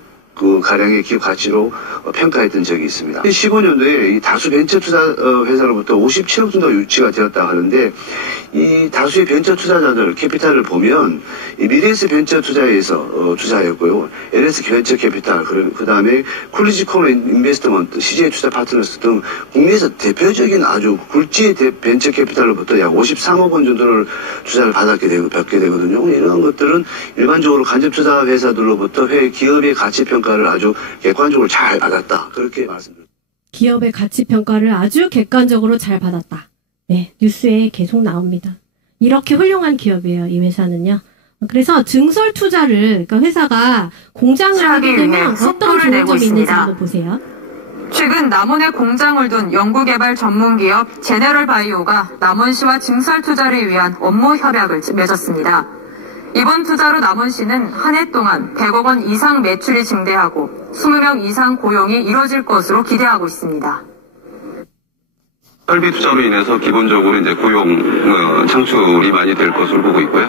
가량의 기업 가치로 평가했던 적이 있습니다. 2015년도에 이 다수 벤처 투자 회사로부터 57억 정도가 유치가 되었다 하는데 이 다수의 벤처 투자자들 캐피탈을 보면 이 미래에스 벤처 투자에서 투자했고요. LS 벤처 캐피탈, 그 다음에 콜리지 코너 인베스트먼트, CJ 투자 파트너스 등 국내에서 대표적인 아주 굴지의 벤처 캐피탈로부터 약 53억 원 정도를 투자를 받게 되거든요. 이런 것들은 일반적으로 간접 투자 회사들로부터 기업의 가치 평가를 아주 객관적으로 잘 받았다. 그렇게 말씀드립니다. 기업의 가치 평가를 아주 객관적으로 잘 받았다. 네, 뉴스에 계속 나옵니다. 이렇게 훌륭한 기업이에요, 이 회사는요. 그래서 증설 투자를, 그러니까 회사가 공장을 하게 되면 어떤 좋은 점이 있는지 한번 보세요. 최근 남원에 공장을 둔 연구개발 전문기업 제너럴 바이오가 남원시와 증설 투자를 위한 업무 협약을 맺었습니다. 이번 투자로 남원시는 한 해 동안 100억 원 이상 매출이 증대하고 20명 이상 고용이 이뤄질 것으로 기대하고 있습니다. 설비 투자로 인해서 기본적으로 이제 고용 창출이 많이 될 것으로 보고 있고요.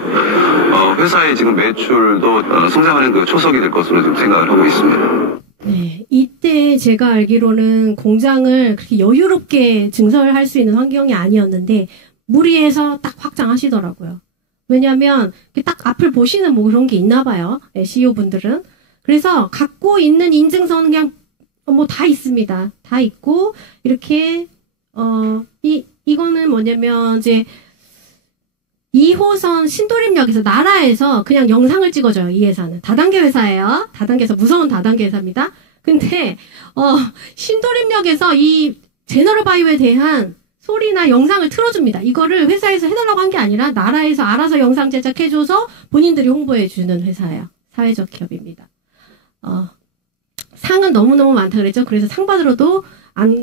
회사의 지금 매출도 성장하는 그 초석이 될 것으로 지금 생각을 하고 있습니다. 네, 이때 제가 알기로는 공장을 그렇게 여유롭게 증설할 수 있는 환경이 아니었는데 무리해서 딱 확장하시더라고요. 왜냐하면 딱 앞을 보시는 뭐 그런 게 있나 봐요. CEO 분들은. 그래서 갖고 있는 인증서는 그냥 뭐 다 있습니다. 다 있고 이렇게 이거는 뭐냐면 이제 2호선 신도림역에서 나라에서 그냥 영상을 찍어줘요. 이 회사는 다단계 회사예요. 다단계에서 무서운 다단계 회사입니다. 근데 신도림역에서 이 제너럴 바이오에 대한 소리나 영상을 틀어줍니다. 이거를 회사에서 해달라고 한 게 아니라 나라에서 알아서 영상 제작해줘서 본인들이 홍보해주는 회사예요. 사회적 기업입니다. 상은 너무너무 많다 그랬죠. 그래서 상 받으러도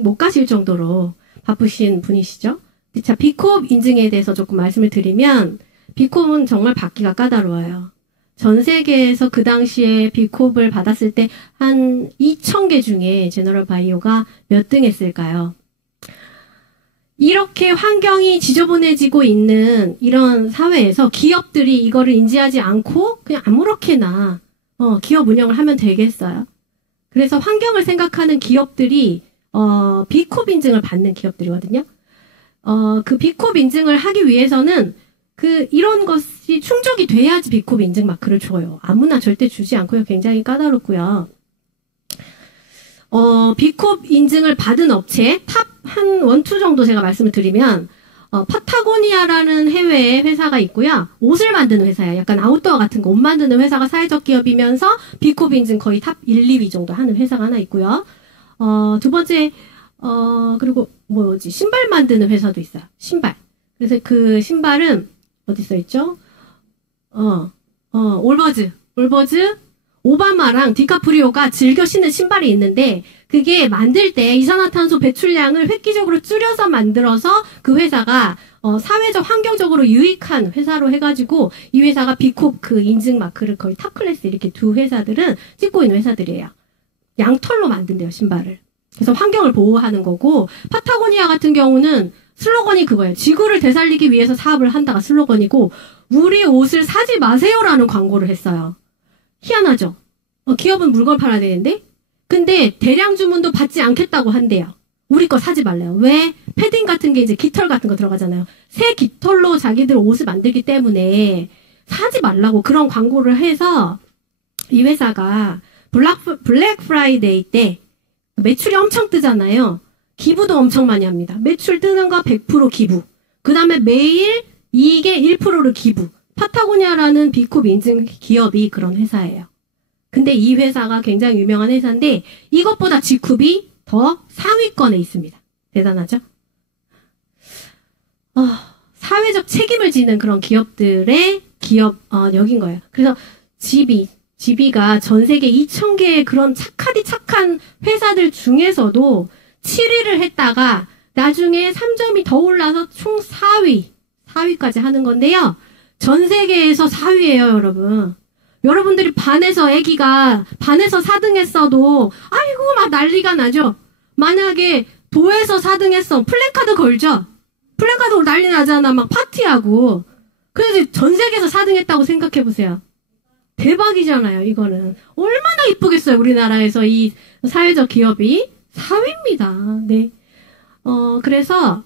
못 가실 정도로 바쁘신 분이시죠. 자, 비콥 인증에 대해서 조금 말씀을 드리면 비콥은 정말 받기가 까다로워요. 전 세계에서 그 당시에 비콥을 받았을 때 한 2,000개 중에 제너럴 바이오가 몇 등 했을까요? 이렇게 환경이 지저분해지고 있는 이런 사회에서 기업들이 이거를 인지하지 않고 그냥 아무렇게나 기업 운영을 하면 되겠어요. 그래서 환경을 생각하는 기업들이 비콥 인증을 받는 기업들이거든요. 그 비콥 인증을 하기 위해서는 이런 것이 충족이 돼야지 비콥 인증 마크를 줘요. 아무나 절대 주지 않고요. 굉장히 까다롭고요. 비콥 인증을 받은 업체 탑 한 1, 2 정도 제가 말씀을 드리면 파타고니아라는 해외에 회사가 있고요. 옷을 만드는 회사예요. 약간 아웃도어 같은 거 옷 만드는 회사가 사회적 기업이면서 비콥 인증 거의 탑 1, 2위 정도 하는 회사가 하나 있고요. 두 번째 그리고 신발 만드는 회사도 있어요. 신발. 그래서 그 신발은 어디 써 있죠? 올버즈 오바마랑 디카프리오가 즐겨 신는 신발이 있는데 그게 만들 때 이산화탄소 배출량을 획기적으로 줄여서 만들어서 그 회사가 사회적 환경적으로 유익한 회사로 해가지고 이 회사가 비콥 그 인증 마크를 거의 탑 클래스 이렇게 두 회사들은 찍고 있는 회사들이에요. 양털로 만든대요, 신발을. 그래서 환경을 보호하는 거고 파타고니아 같은 경우는 슬로건이 그거예요. 지구를 되살리기 위해서 사업을 한다가 슬로건이고 우리 옷을 사지 마세요라는 광고를 했어요. 희한하죠? 기업은 물건을 팔아야 되는데 근데 대량 주문도 받지 않겠다고 한대요. 우리 거 사지 말래요. 왜? 패딩 같은 게 이제 깃털 같은 거 들어가잖아요. 새 깃털로 자기들 옷을 만들기 때문에 사지 말라고 그런 광고를 해서 이 회사가 블랙 프라이데이 때 매출이 엄청 뜨잖아요. 기부도 엄청 많이 합니다. 매출 뜨는 거 100% 기부. 그 다음에 매일 이익의 1%를 기부. 파타고니아라는 비콥 인증 기업이 그런 회사예요. 근데 이 회사가 굉장히 유명한 회사인데 이것보다 G쿱이 더 상위권에 있습니다. 대단하죠? 사회적 책임을 지는 그런 기업들의 기업력인 거예요. 그래서 GB가 전 세계 2,000개의 그런 착한 회사들 중에서도 7위를 했다가 나중에 3점이 더 올라서 총 4위까지 하는 건데요. 전 세계에서 4위예요, 여러분. 여러분들이 애기가 반에서 4등 했어도 아이고 막 난리가 나죠. 만약에 도에서 4등 했어. 플래카드 걸죠. 플래카드 난리 나잖아. 막 파티하고. 그래서 전 세계에서 4등 했다고 생각해 보세요. 대박이잖아요, 이거는. 얼마나 이쁘겠어요, 우리나라에서 이 사회적 기업이. 4위입니다. 네. 그래서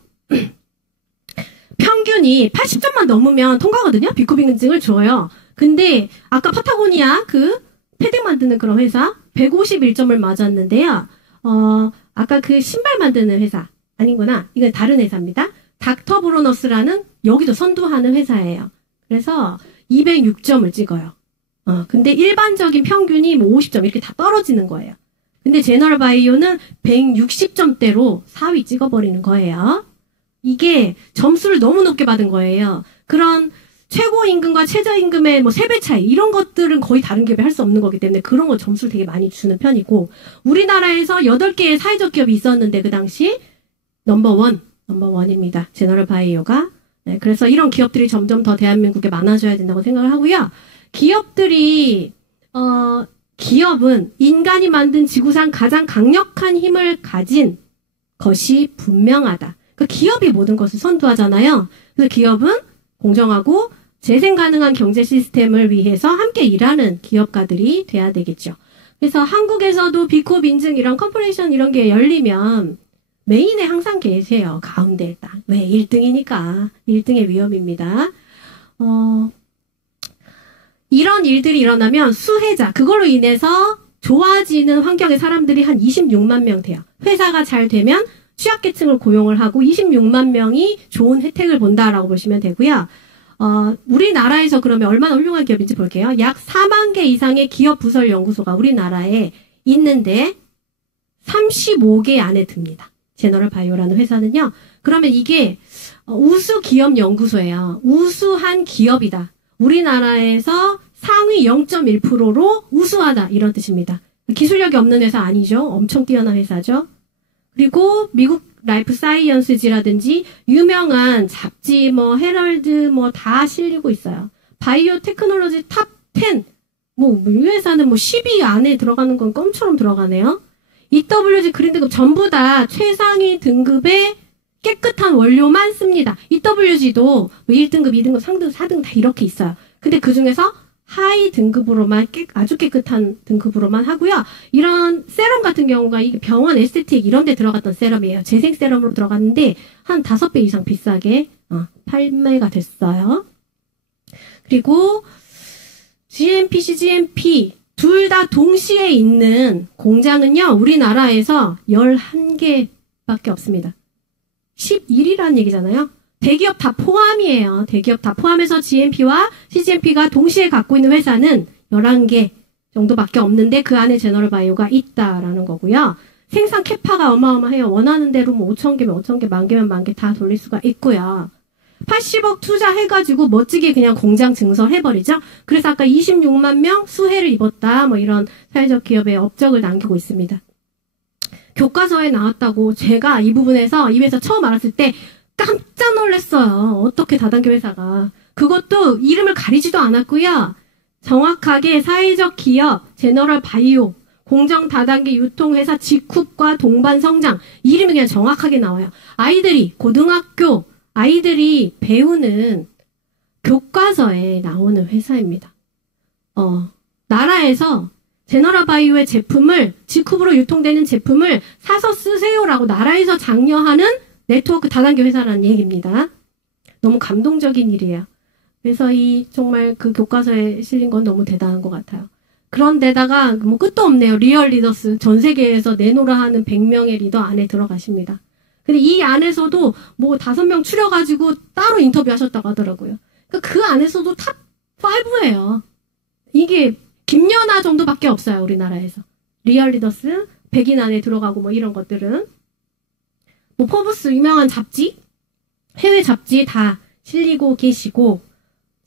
평균이 80점만 넘으면 통과거든요. 비콥 인증을 줘요. 근데 아까 파타고니아 그 패딩 만드는 그런 회사 151점을 맞았는데요. 아까 그 신발 만드는 회사 아니구나. 이건 다른 회사입니다. 닥터 브로너스라는 여기도 선두하는 회사예요. 그래서 206점을 찍어요. 근데 일반적인 평균이 50점 이렇게 다 떨어지는 거예요. 근데 제너럴 바이오는 160점대로 4위 찍어버리는 거예요. 이게 점수를 너무 높게 받은 거예요. 그런 최고임금과 최저임금의 3배 차이 이런 것들은 거의 다른 기업이 할 수 없는 거기 때문에 그런 거 점수를 되게 많이 주는 편이고 우리나라에서 8개의 사회적 기업이 있었는데 그 당시 넘버원입니다. 제너럴 바이오가. 네, 그래서 이런 기업들이 점점 더 대한민국에 많아져야 된다고 생각을 하고요. 기업은 인간이 만든 지구상 가장 강력한 힘을 가진 것이 분명하다. 그러니까 기업이 모든 것을 선도하잖아요. 그래서 기업은 공정하고 재생 가능한 경제 시스템을 위해서 함께 일하는 기업가들이 돼야 되겠죠. 그래서 한국에서도 비콥 인증 이런 컴퍼레이션 이런 게 열리면 메인에 항상 계세요. 가운데 딱. 왜? 1등이니까. 1등의 위험입니다. 이런 일들이 일어나면 수혜자, 그걸로 인해서 좋아지는 환경의 사람들이 한 26만 명 돼요. 회사가 잘 되면 취약계층을 고용을 하고 26만 명이 좋은 혜택을 본다라고 보시면 되고요. 우리나라에서 그러면 얼마나 훌륭한 기업인지 볼게요. 약 4만 개 이상의 기업 부설 연구소가 우리나라에 있는데 35개 안에 듭니다. 제너럴 바이오라는 회사는요. 그러면 이게 우수 기업 연구소예요. 우수한 기업이다. 우리나라에서 상위 0.1%로 우수하다 이런 뜻입니다. 기술력이 없는 회사 아니죠. 엄청 뛰어난 회사죠. 그리고 미국 라이프 사이언스지라든지 유명한 잡지 헤럴드 다 실리고 있어요. 바이오 테크놀로지 탑 10. 이 회사는 10위 안에 들어가는 건 껌처럼 들어가네요. EWG 그린등급 전부 다 최상위 등급의 깨끗한 원료만 씁니다. EWG도 1등급, 2등급, 3등급, 4등급 다 이렇게 있어요. 근데 그 중에서 하이 등급으로만 아주 깨끗한 등급으로만 하고요. 이런 세럼 같은 경우가 이게 병원 에스테틱 이런 데 들어갔던 세럼이에요. 재생 세럼으로 들어갔는데 한 5배 이상 비싸게 판매가 됐어요. 그리고 GMP, CGMP 둘 다 동시에 있는 공장은요. 우리나라에서 11개밖에 없습니다. 11이라는 얘기잖아요. 대기업 다 포함이에요. 대기업 다 포함해서 GMP와 CGMP가 동시에 갖고 있는 회사는 11개 정도밖에 없는데 그 안에 제너럴 바이오가 있다라는 거고요. 생산 캐파가 어마어마해요. 원하는 대로 5,000개면 5,000개, 10,000개면 10,000개 다 돌릴 수가 있고요. 80억 투자해가지고 멋지게 그냥 공장 증설해버리죠. 그래서 아까 26만 명 수혜를 입었다. 이런 사회적 기업의 업적을 남기고 있습니다. 교과서에 나왔다고 제가 이 부분에서 이 회사 처음 알았을 때 깜짝 놀랐어요. 어떻게 다단계 회사가. 그것도 이름을 가리지도 않았고요. 정확하게 사회적 기업, 제너럴 바이오, 공정 다단계 유통회사 직후과 동반 성장. 이름이 그냥 정확하게 나와요. 아이들이, 고등학교, 아이들이 배우는 교과서에 나오는 회사입니다. 나라에서 제너럴 바이오의 제품을, 직후로 유통되는 제품을 사서 쓰세요라고 나라에서 장려하는 네트워크 다단계 회사라는 얘기입니다. 너무 감동적인 일이에요. 그래서 정말 그 교과서에 실린 건 너무 대단한 것 같아요. 그런데다가 끝도 없네요. 리얼 리더스. 전 세계에서 내노라 하는 100명의 리더 안에 들어가십니다. 근데 이 안에서도 5명 추려가지고 따로 인터뷰 하셨다고 하더라고요. 그 안에서도 탑 5예요. 이게 김연아 정도밖에 없어요. 우리나라에서. 리얼 리더스 100인 안에 들어가고 이런 것들은. 포브스 유명한 잡지, 해외 잡지 다 실리고 계시고,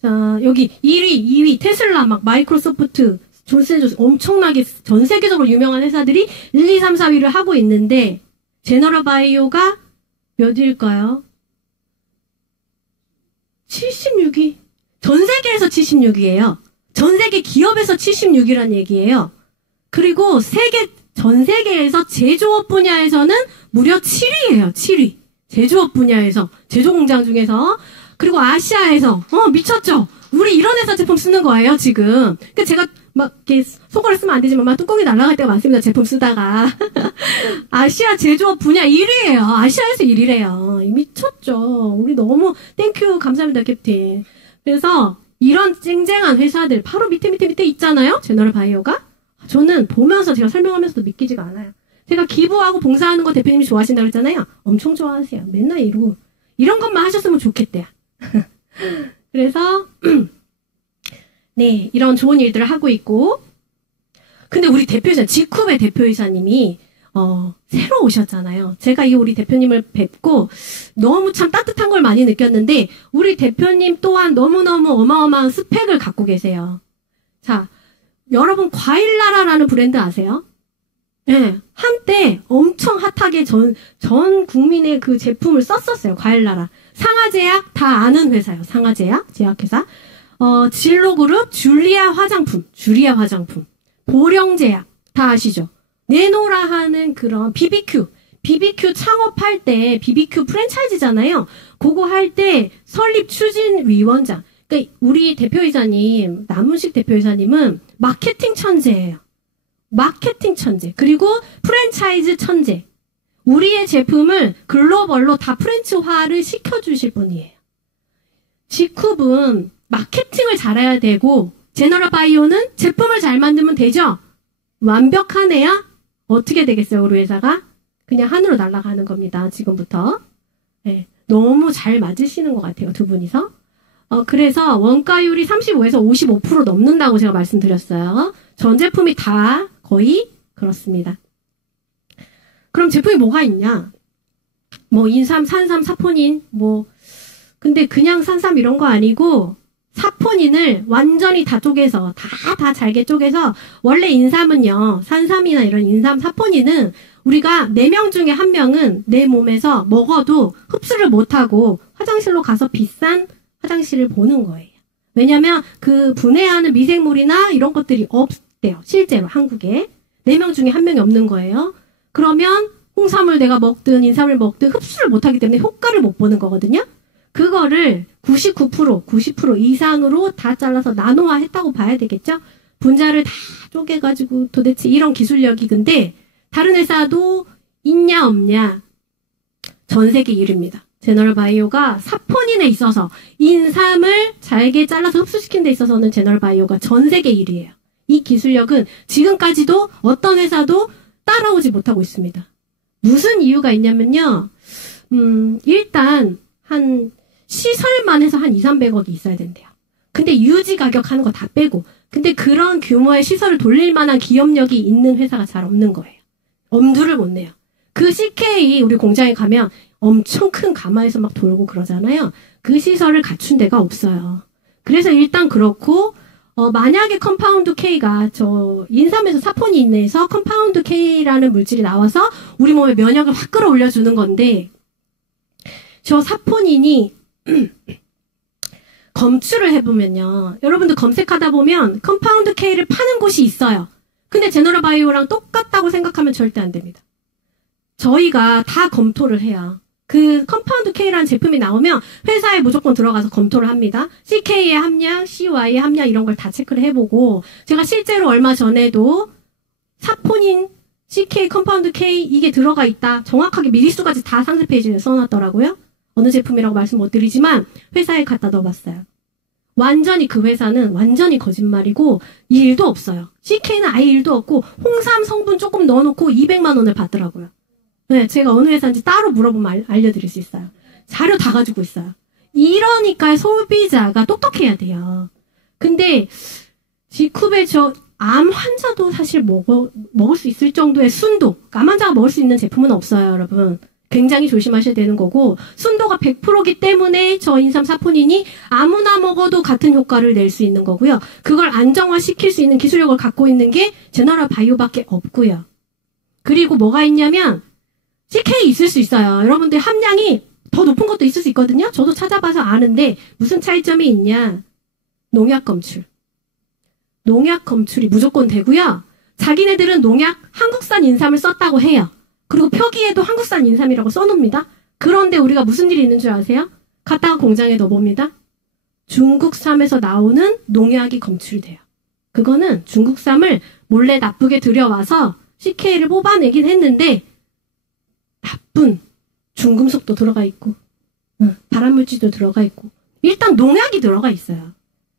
자, 여기 1위, 2위, 테슬라, 마이크로소프트, 존슨앤존슨 엄청나게 전 세계적으로 유명한 회사들이 1, 2, 3, 4위를 하고 있는데, 제너럴 바이오가 몇 위일까요? 76위. 전 세계에서 76위예요. 전 세계 기업에서 76위란 얘기예요. 그리고 전 세계에서 제조업 분야에서는 무려 7위예요. 7위. 제조업 분야에서, 제조공장 중에서. 그리고 아시아에서, 미쳤죠? 우리 이런 회사 제품 쓰는 거예요, 지금. 그러니까 제가 이렇게 속어를 쓰면 안 되지만 뚜껑이 날아갈 때가 많습니다, 제품 쓰다가. 아시아 제조업 분야 1위예요. 아시아에서 1위래요. 미쳤죠? 우리 너무 땡큐 감사합니다, 캡틴. 그래서 이런 쨍쨍한 회사들 바로 밑에 있잖아요, 제너럴 바이오가. 저는 보면서 제가 설명하면서도 믿기지가 않아요. 제가 기부하고 봉사하는 거 대표님이 좋아하신다고 했잖아요. 엄청 좋아하세요. 맨날 이런 것만 하셨으면 좋겠대요. 그래서 네, 이런 좋은 일들을 하고 있고. 근데 우리 대표이사, 직후의 대표이사님이 새로 오셨잖아요. 제가 우리 대표님을 뵙고 너무 참 따뜻한 걸 많이 느꼈는데 우리 대표님 또한 너무너무 어마어마한 스펙을 갖고 계세요. 자, 여러분 과일나라라는 브랜드 아세요? 네, 한때 엄청 핫하게 전 국민의 그 제품을 썼었어요. 과일나라. 상하제약 다 아는 회사예요. 상하제약 제약회사. 진로그룹 주리아 화장품. 보령제약 다 아시죠? 네노라 하는 그런 BBQ 창업할 때 BBQ 프랜차이즈잖아요. 그거 할 때 설립 추진위원장. 그러니까 우리 대표이사님, 남은식 대표이사님은 마케팅 천재예요. 마케팅 천재. 그리고 프랜차이즈 천재. 우리의 제품을 글로벌로 다 프랜치화를 시켜주실 분이에요. 직후분 마케팅을 잘해야 되고 제너럴 바이오는 제품을 잘 만들면 되죠? 완벽하네요? 어떻게 되겠어요, 우리 회사가? 그냥 하늘로 날아가는 겁니다, 지금부터. 네, 너무 잘 맞으시는 것 같아요, 두 분이서. 그래서 원가율이 35에서 55% 넘는다고 제가 말씀드렸어요. 전 제품이 다 거의 그렇습니다. 그럼 제품이 뭐가 있냐? 뭐 인삼, 산삼, 사포닌, 뭐 근데 그냥 산삼 이런 거 아니고 사포닌을 완전히 다 쪼개서 다 잘게 쪼개서 원래 인삼은요, 산삼이나 이런 인삼, 사포닌은 우리가 4명 중에 1명은 내 몸에서 먹어도 흡수를 못하고 화장실로 가서 비싼 화장실을 보는 거예요. 왜냐면 그 분해하는 미생물이나 이런 것들이 없대요. 실제로 한국에. 4명 중에 1명이 없는 거예요. 그러면 홍삼을 내가 먹든 인삼을 먹든 흡수를 못하기 때문에 효과를 못 보는 거거든요. 그거를 99%, 90% 이상으로 다 잘라서 나노화 했다고 봐야 되겠죠? 분자를 다 쪼개가지고 도대체 이런 기술력이 근데 다른 회사도 있냐 없냐 전 세계 1위입니다. 제너럴 바이오가 사포닌에 있어서 인삼을 잘게 잘라서 흡수시키는 데 있어서는 제너럴 바이오가 전 세계 1위예요. 이 기술력은 지금까지도 어떤 회사도 따라오지 못하고 있습니다. 무슨 이유가 있냐면요. 일단 한 시설만 해서 한 2, 300억이 있어야 된대요. 근데 유지 가격 하는 거 다 빼고 근데 그런 규모의 시설을 돌릴 만한 기업력이 있는 회사가 잘 없는 거예요. 엄두를 못 내요. 그 CK 우리 공장에 가면 엄청 큰 가마에서 막 돌고 그러잖아요. 그 시설을 갖춘 데가 없어요. 그래서 일단 그렇고 만약에 컴파운드 K가 저 인삼에서 사포닌에서 컴파운드 K라는 물질이 나와서 우리 몸의 면역을 확 끌어올려주는 건데 저 사포닌이 검출을 해보면요. 여러분들 검색하다 보면 컴파운드 K를 파는 곳이 있어요. 근데 제너럴 바이오랑 똑같다고 생각하면 절대 안 됩니다. 저희가 다 검토를 해요. 그 컴파운드 K라는 제품이 나오면 회사에 무조건 들어가서 검토를 합니다. CK의 함량, CY의 함량 이런 걸 다 체크를 해보고 제가 실제로 얼마 전에도 사포닌, CK, 컴파운드 K 이게 들어가 있다. 정확하게 미리수까지 다 상세 페이지에 써놨더라고요. 어느 제품이라고 말씀 못 드리지만 회사에 갖다 넣어봤어요. 완전히 그 회사는 완전히 거짓말이고 일도 없어요. CK는 아예 일도 없고 홍삼 성분 조금 넣어놓고 200만 원을 받더라고요. 네, 제가 어느 회사인지 따로 물어보면 알려드릴 수 있어요. 자료 다 가지고 있어요. 이러니까 소비자가 똑똑해야 돼요. 근데 지쿠베 암 환자도 사실 먹을 수 있을 정도의 순도, 암 환자가 먹을 수 있는 제품은 없어요, 여러분. 굉장히 조심하셔야 되는 거고 순도가 100%기 때문에 저 인삼 사포닌이 아무나 먹어도 같은 효과를 낼 수 있는 거고요. 그걸 안정화시킬 수 있는 기술력을 갖고 있는 게 제너럴 바이오밖에 없고요. 그리고 뭐가 있냐면 CK 있을 수 있어요. 여러분들 함량이 더 높은 것도 있을 수 있거든요. 저도 찾아봐서 아는데 무슨 차이점이 있냐. 농약 검출. 농약 검출이 무조건 되고요. 자기네들은 농약 한국산 인삼을 썼다고 해요. 그리고 표기에도 한국산 인삼이라고 써놓습니다. 그런데 우리가 무슨 일이 있는 줄 아세요? 갔다가 공장에 넣어봅니다. 중국산에서 나오는 농약이 검출이 돼요. 그거는 중국산을 몰래 나쁘게 들여와서 CK를 뽑아내긴 했는데 나쁜 중금속도 들어가 있고 발암물질도 들어가 있고 일단 농약이 들어가 있어요.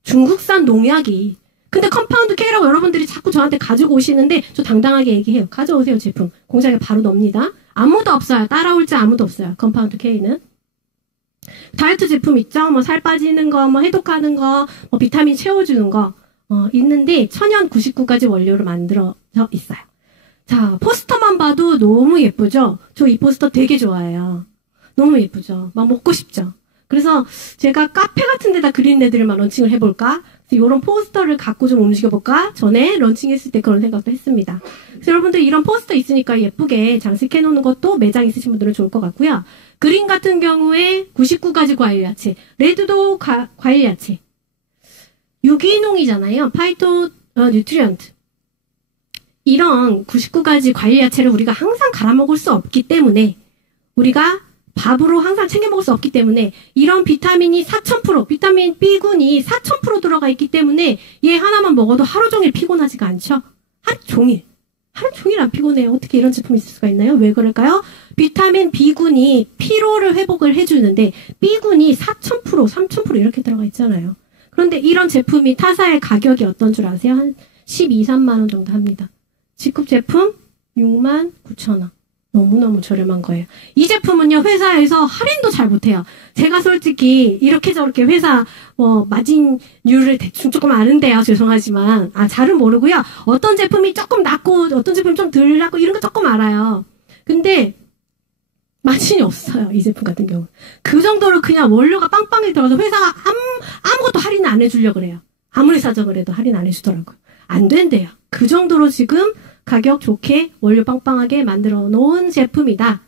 중국산 농약이. 근데 컴파운드 K라고 여러분들이 자꾸 저한테 가지고 오시는데 저 당당하게 얘기해요. 가져오세요 제품. 공장에 바로 넣습니다. 아무도 없어요. 따라올 자 아무도 없어요. 컴파운드 K는. 다이어트 제품 있죠? 뭐 살 빠지는 거, 뭐 해독하는 거, 뭐 비타민 채워주는 거 있는데 천연 99가지 원료로 만들어져 있어요. 자, 포스터만 봐도 너무 예쁘죠? 저 이 포스터 되게 좋아해요. 너무 예쁘죠? 막 먹고 싶죠? 그래서 제가 카페 같은 데다 그린 애들만 런칭을 해볼까? 이런 포스터를 갖고 좀 움직여볼까? 전에 런칭했을 때 그런 생각도 했습니다. 그래서 여러분들 이런 포스터 있으니까 예쁘게 장식해놓는 것도 매장 있으신 분들은 좋을 것 같고요. 그린 같은 경우에 99가지 과일 야채, 레드도 과일 야채. 유기농이잖아요. 파이토 뉴트리언트. 이런 99가지 과일 야채를 우리가 항상 갈아 먹을 수 없기 때문에 우리가 밥으로 항상 챙겨 먹을 수 없기 때문에 이런 비타민이 4000%, 비타민 B군이 4000% 들어가 있기 때문에 얘 하나만 먹어도 하루 종일 피곤하지가 않죠? 하루 종일 안 피곤해요. 어떻게 이런 제품이 있을 수가 있나요? 왜 그럴까요? 비타민 B군이 피로를 회복을 해주는데 B군이 4000%, 3000% 이렇게 들어가 있잖아요. 그런데 이런 제품이 타사의 가격이 어떤 줄 아세요? 한 12, 3만 원 정도 합니다. 직급 제품 69,000원. 너무너무 저렴한 거예요. 이 제품은요, 회사에서 할인도 잘 못해요. 제가 솔직히 이렇게 저렇게 회사 마진율을 대충 조금 아는데요. 죄송하지만. 잘은 모르고요. 어떤 제품이 조금 낮고 어떤 제품이 좀 덜 낮고 이런 거 조금 알아요. 근데 마진이 없어요. 이 제품 같은 경우. 그 정도로 그냥 원료가 빵빵하게 들어가서 회사가 아무것도 할인 안 해주려고 그래요. 아무리 사정을 해도 할인 안 해주더라고요. 안 된대요. 그 정도로 지금 가격 좋게 원료 빵빵하게 만들어 놓은 제품이다.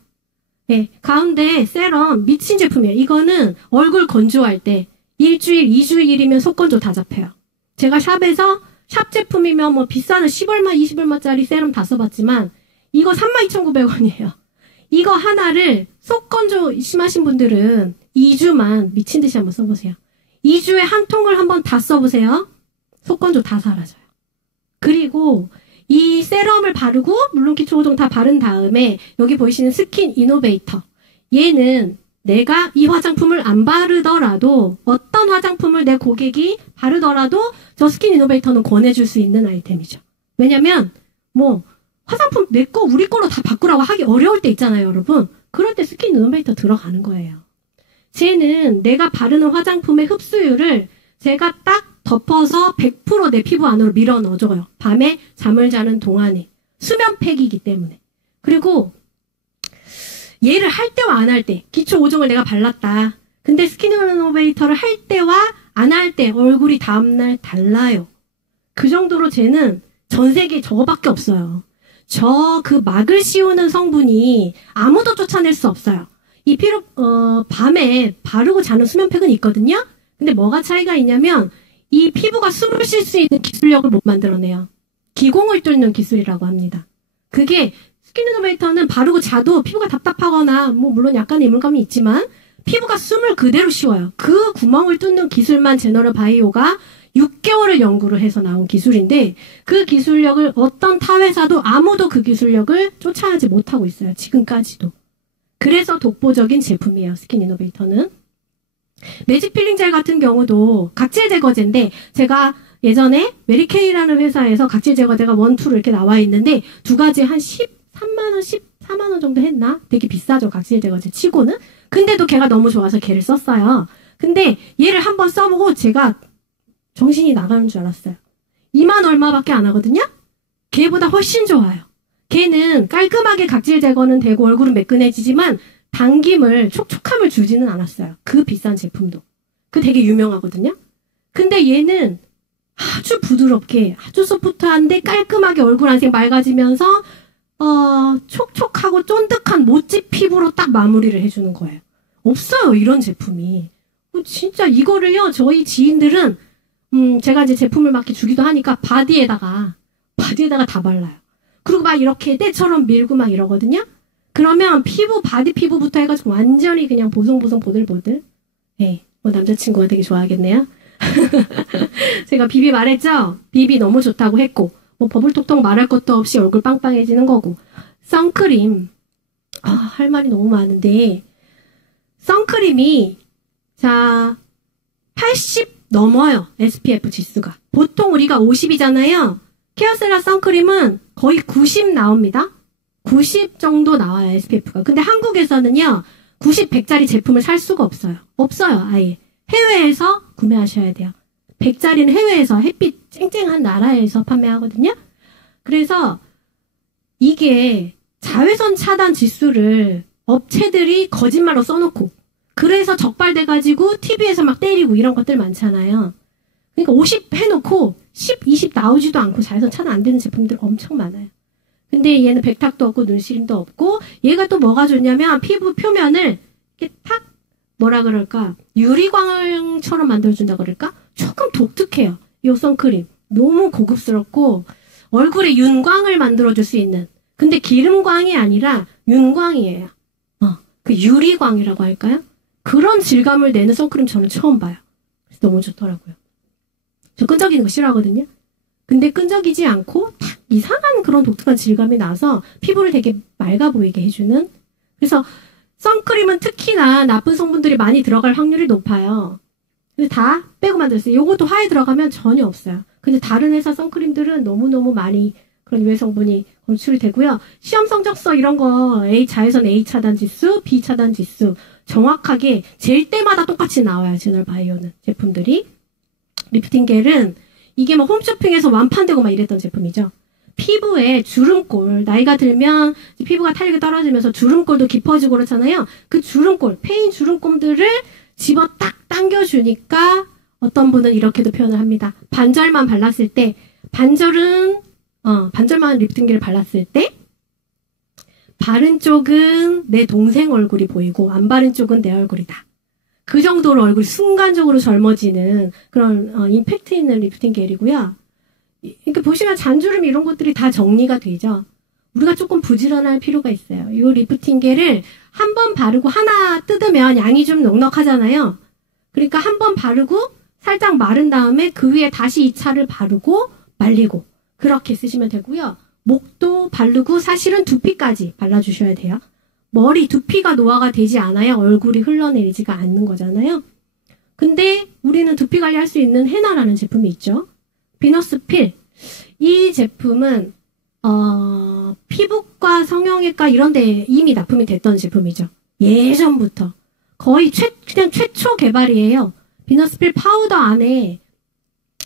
네, 가운데 세럼 미친 제품이에요. 이거는 얼굴 건조할 때 1주일, 2주일이면 속건조 다 잡혀요. 제가 샵에서 샵 제품이면 뭐 비싸는 10얼마, 20얼마짜리 세럼 다 써봤지만 이거 32,900원이에요. 이거 하나를 속건조 심하신 분들은 2주만 미친 듯이 한번 써보세요. 2주에 한 통을 한번 다 써보세요. 속건조 다 사라져요. 그리고 이 세럼을 바르고 물론 기초 보정 다 바른 다음에 여기 보이시는 스킨 이노베이터. 얘는 내가 이 화장품을 안 바르더라도 어떤 화장품을 내 고객이 바르더라도 저 스킨 이노베이터는 권해줄 수 있는 아이템이죠. 왜냐면 뭐 화장품 내 거 우리 거로 다 바꾸라고 하기 어려울 때 있잖아요, 여러분. 그럴 때 스킨 이노베이터 들어가는 거예요. 쟤는 내가 바르는 화장품의 흡수율을 제가 딱 덮어서 100% 내 피부 안으로 밀어 넣어줘요. 밤에 잠을 자는 동안에. 수면팩이기 때문에. 그리고 얘를 할 때와 안 할 때, 기초 보정을 내가 발랐다. 근데 스킨 이노베이터를 할 때와 안 할 때 얼굴이 다음날 달라요. 그 정도로 쟤는 전 세계에 저거밖에 없어요. 저 그 막을 씌우는 성분이 아무도 쫓아낼 수 없어요. 이 밤에 바르고 자는 수면팩은 있거든요? 근데 뭐가 차이가 있냐면, 이 피부가 숨을 쉴 수 있는 기술력을 못 만들어내요. 기공을 뚫는 기술이라고 합니다. 그게 스킨 이노베이터는 바르고 자도 피부가 답답하거나 뭐 물론 약간의 이물감이 있지만 피부가 숨을 그대로 쉬어요. 그 구멍을 뚫는 기술만 제너럴 바이오가 6개월을 연구를 해서 나온 기술인데 그 기술력을 어떤 타 회사도 아무도 그 기술력을 쫓아내지 못하고 있어요. 지금까지도. 그래서 독보적인 제품이에요. 스킨 이노베이터는. 매직 필링 젤 같은 경우도 각질 제거제인데 제가 예전에 메리케이라는 회사에서 각질 제거제가 1, 2로 이렇게 나와 있는데 두 가지 한 13만원, 14만원 정도 했나? 되게 비싸죠. 각질 제거제 치고는. 근데도 걔가 너무 좋아서 걔를 썼어요. 근데 얘를 한번 써보고 제가 정신이 나가는 줄 알았어요. 2만 얼마밖에 안 하거든요? 걔보다 훨씬 좋아요. 걔는 깔끔하게 각질 제거는 되고 얼굴은 매끈해지지만 당김을, 촉촉함을 주지는 않았어요. 그 비싼 제품도. 그 되게 유명하거든요? 근데 얘는 아주 부드럽게, 아주 소프트한데 깔끔하게 얼굴 안색 맑아지면서, 촉촉하고 쫀득한 모찌 피부로 딱 마무리를 해주는 거예요. 없어요, 이런 제품이. 진짜 이거를요, 저희 지인들은, 제가 이제 제품을 막 이렇게 주기도 하니까 바디에다가 다 발라요. 그리고 막 이렇게 때처럼 밀고 막 이러거든요? 그러면 바디 피부부터 해가지고 완전히 그냥 보송보송 보들보들. 네, 뭐 남자친구가 되게 좋아하겠네요. 제가 비비 말했죠? 비비 너무 좋다고 했고, 뭐 버블톡톡 말할 것도 없이 얼굴 빵빵해지는 거고. 선크림. 할 말이 너무 많은데, 선크림이, 80 넘어요. SPF 지수가. 보통 우리가 50이잖아요. 케어셀라 선크림은 거의 90 나옵니다. 90 정도 나와요, SPF가. 근데 한국에서는요, 90, 100짜리 제품을 살 수가 없어요. 없어요, 아예. 해외에서 구매하셔야 돼요. 100짜리는 해외에서 햇빛 쨍쨍한 나라에서 판매하거든요. 그래서 이게 자외선 차단 지수를 업체들이 거짓말로 써놓고 그래서 적발돼가지고 TV에서 막 때리고 이런 것들 많잖아요. 그러니까 50 해놓고 10, 20 나오지도 않고 자외선 차단 안 되는 제품들 엄청 많아요. 근데 얘는 백탁도 없고 눈시림도 없고 얘가 또 뭐가 좋냐면 피부 표면을 이렇게 탁 뭐라 그럴까 유리광처럼 만들어준다 그럴까 조금 독특해요. 이 선크림 너무 고급스럽고 얼굴에 윤광을 만들어줄 수 있는 근데 기름광이 아니라 윤광이에요. 그 유리광이라고 할까요? 그런 질감을 내는 선크림 저는 처음 봐요. 그래서 너무 좋더라고요. 저 끈적이는 거 싫어하거든요. 근데 끈적이지 않고 딱 이상한 그런 독특한 질감이 나서 피부를 되게 맑아 보이게 해주는. 그래서 선크림은 특히나 나쁜 성분들이 많이 들어갈 확률이 높아요. 근데 다 빼고 만들었어요. 요것도 화에 들어가면 전혀 없어요. 근데 다른 회사 선크림들은 너무너무 많이 그런 유해 성분이 검출이 되고요. 시험 성적서 이런 거 자외선 A 차단 지수, B 차단 지수 정확하게 잴 때마다 똑같이 나와요. 제너럴 바이오는 제품들이. 리프팅 겔은 이게 막 홈쇼핑에서 완판되고 막 이랬던 제품이죠. 피부에 주름골, 나이가 들면 피부가 탄력이 떨어지면서 주름골도 깊어지고 그렇잖아요. 그 주름골, 패인 주름골들을 집어 딱 당겨주니까 어떤 분은 이렇게도 표현을 합니다. 반절만 발랐을 때, 반절만 립팅기를 발랐을 때, 바른 쪽은 내 동생 얼굴이 보이고, 안 바른 쪽은 내 얼굴이다. 그 정도로 얼굴이 순간적으로 젊어지는 그런 임팩트 있는 리프팅 겔이고요. 그러니까 보시면 잔주름 이런 것들이 다 정리가 되죠. 우리가 조금 부지런할 필요가 있어요. 이 리프팅 겔을 한 번 바르고 하나 뜯으면 양이 좀 넉넉하잖아요. 그러니까 한 번 바르고 살짝 마른 다음에 그 위에 다시 2차를 바르고 말리고 그렇게 쓰시면 되고요. 목도 바르고 사실은 두피까지 발라주셔야 돼요. 머리 두피가 노화가 되지 않아야 얼굴이 흘러내리지가 않는 거잖아요. 근데 우리는 두피 관리할 수 있는 헤나라는 제품이 있죠. 비너스 필. 이 제품은 피부과 성형외과 이런 데 이미 납품이 됐던 제품이죠. 예전부터. 거의 그냥 최초 개발이에요. 비너스 필 파우더 안에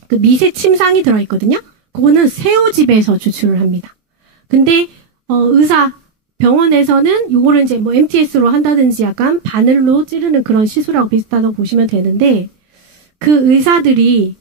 그 미세 침상이 들어있거든요. 그거는 새우집에서 추출을 합니다. 근데 병원에서는 요거를 이제 뭐 MTS로 한다든지 약간 바늘로 찌르는 그런 시술하고 비슷하다고 보시면 되는데, 그 의사들이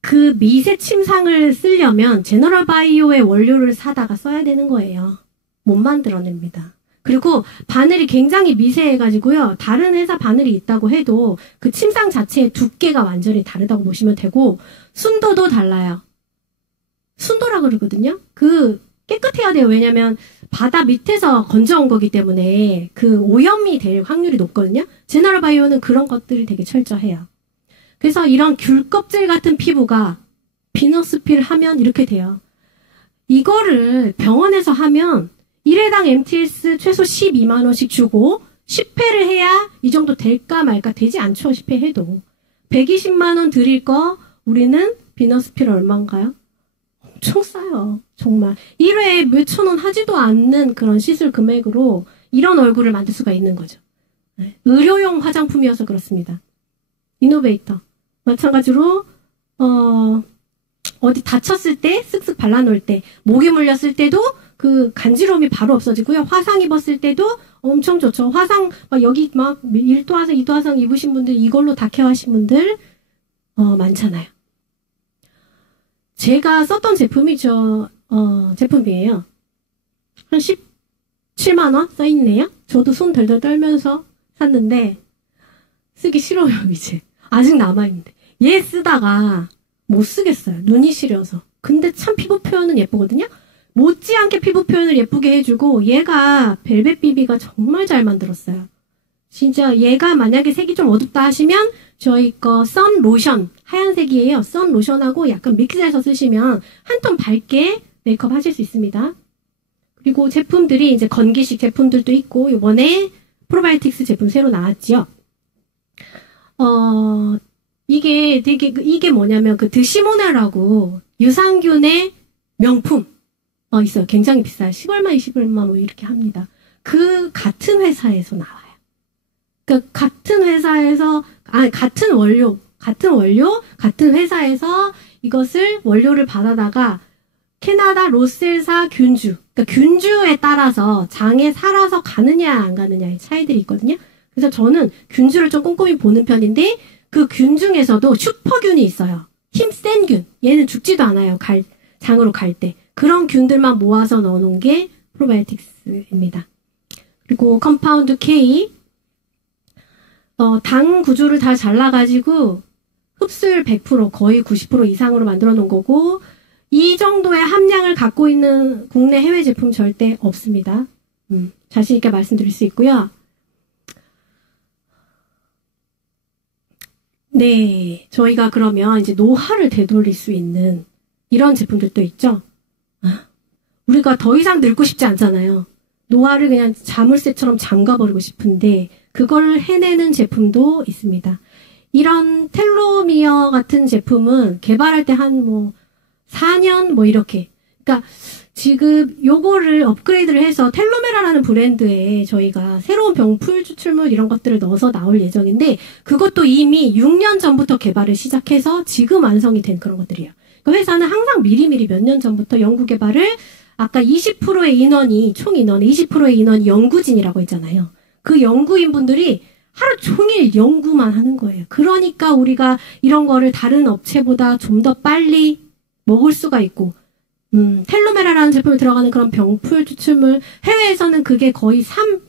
그 미세 침상을 쓰려면 제너럴 바이오의 원료를 사다가 써야 되는 거예요. 못 만들어냅니다. 그리고 바늘이 굉장히 미세해가지고요. 다른 회사 바늘이 있다고 해도 그 침상 자체의 두께가 완전히 다르다고 보시면 되고, 순도도 달라요. 순도라 그러거든요. 깨끗해야 돼요. 왜냐면 바다 밑에서 건져온 거기 때문에 그 오염이 될 확률이 높거든요. 제너럴 바이오는 그런 것들이 되게 철저해요. 그래서 이런 귤 껍질 같은 피부가 비너스 필 하면 이렇게 돼요. 이거를 병원에서 하면 1회당 MTS 최소 12만 원씩 주고 10회를 해야 이 정도 될까 말까. 되지 않죠. 10회 해도. 120만 원 드릴 거 우리는 비너스 필 얼마인가요? 엄청 싸요. 정말. 1회에 몇천 원 하지도 않는 그런 시술 금액으로 이런 얼굴을 만들 수가 있는 거죠. 네. 의료용 화장품이어서 그렇습니다. 이노베이터. 마찬가지로 어디 다쳤을 때 쓱쓱 발라놓을 때, 모기 물렸을 때도 그 간지러움이 바로 없어지고요. 화상 입었을 때도 엄청 좋죠. 화상 여기 막 1도 화상, 2도 화상 입으신 분들, 이걸로 다 케어하신 분들 많잖아요. 제가 썼던 제품이에요. 한 17만 원 써있네요. 저도 손 덜덜 떨면서 샀는데 쓰기 싫어요. 이제 아직 남아있는데, 얘 쓰다가 못 쓰겠어요. 눈이 시려서. 근데 참 피부 표현은 예쁘거든요. 못지않게 피부 표현을 예쁘게 해주고, 얘가 벨벳 비비가 정말 잘 만들었어요. 진짜 얘가 만약에 색이 좀 어둡다 하시면 저희 거 선 로션, 하얀색이에요. 선 로션하고 약간 믹스해서 쓰시면 한 톤 밝게 메이크업 하실 수 있습니다. 그리고 제품들이 이제 건기식 제품들도 있고, 이번에 프로바이오틱스 제품 새로 나왔지요. 이게 뭐냐면 그 드시모나라고 유산균의 명품 있어요. 굉장히 비싸요. 10얼마 20얼마 뭐 이렇게 합니다. 그 같은 회사에서 나와요. 그 같은 회사에서 같은 원료 같은 회사에서 이것을 원료를 받아다가 캐나다 로셀사 균주, 그러니까 균주에 따라서 장에 살아서 가느냐 안 가느냐의 차이들이 있거든요. 그래서 저는 균주를 좀 꼼꼼히 보는 편인데, 그 균 중에서도 슈퍼균이 있어요. 힘센 균. 얘는 죽지도 않아요. 장으로 갈 때. 그런 균들만 모아서 넣어놓은 게 프로바이오틱스입니다. 그리고 컴파운드 K. 당 구조를 다 잘라가지고 흡수율 100%, 거의 90% 이상으로 만들어 놓은 거고, 이 정도의 함량을 갖고 있는 국내 해외 제품 절대 없습니다. 자신 있게 말씀드릴 수 있고요. 네, 저희가 그러면 이제 노화를 되돌릴 수 있는 이런 제품들도 있죠. 우리가 더 이상 늙고 싶지 않잖아요. 노화를 그냥 자물쇠처럼 잠가버리고 싶은데 그걸 해내는 제품도 있습니다. 이런 텔로미어 같은 제품은 개발할 때 한 4년 이렇게. 그러니까 지금 요거를 업그레이드를 해서 텔로메라라는 브랜드에 저희가 새로운 병풀 추출물 이런 것들을 넣어서 나올 예정인데, 그것도 이미 6년 전부터 개발을 시작해서 지금 완성이 된 그런 것들이에요. 그 회사는 항상 미리미리 몇 년 전부터 연구 개발을 아까 20%의 인원이 총 인원의 20%의 인원이 연구진이라고 했잖아요. 그 연구인분들이 하루 종일 연구만 하는 거예요. 그러니까 우리가 이런 거를 다른 업체보다 좀 더 빨리 먹을 수가 있고 텔로메라라는 제품에 들어가는 그런 병풀 추출물 해외에서는 그게 거의 3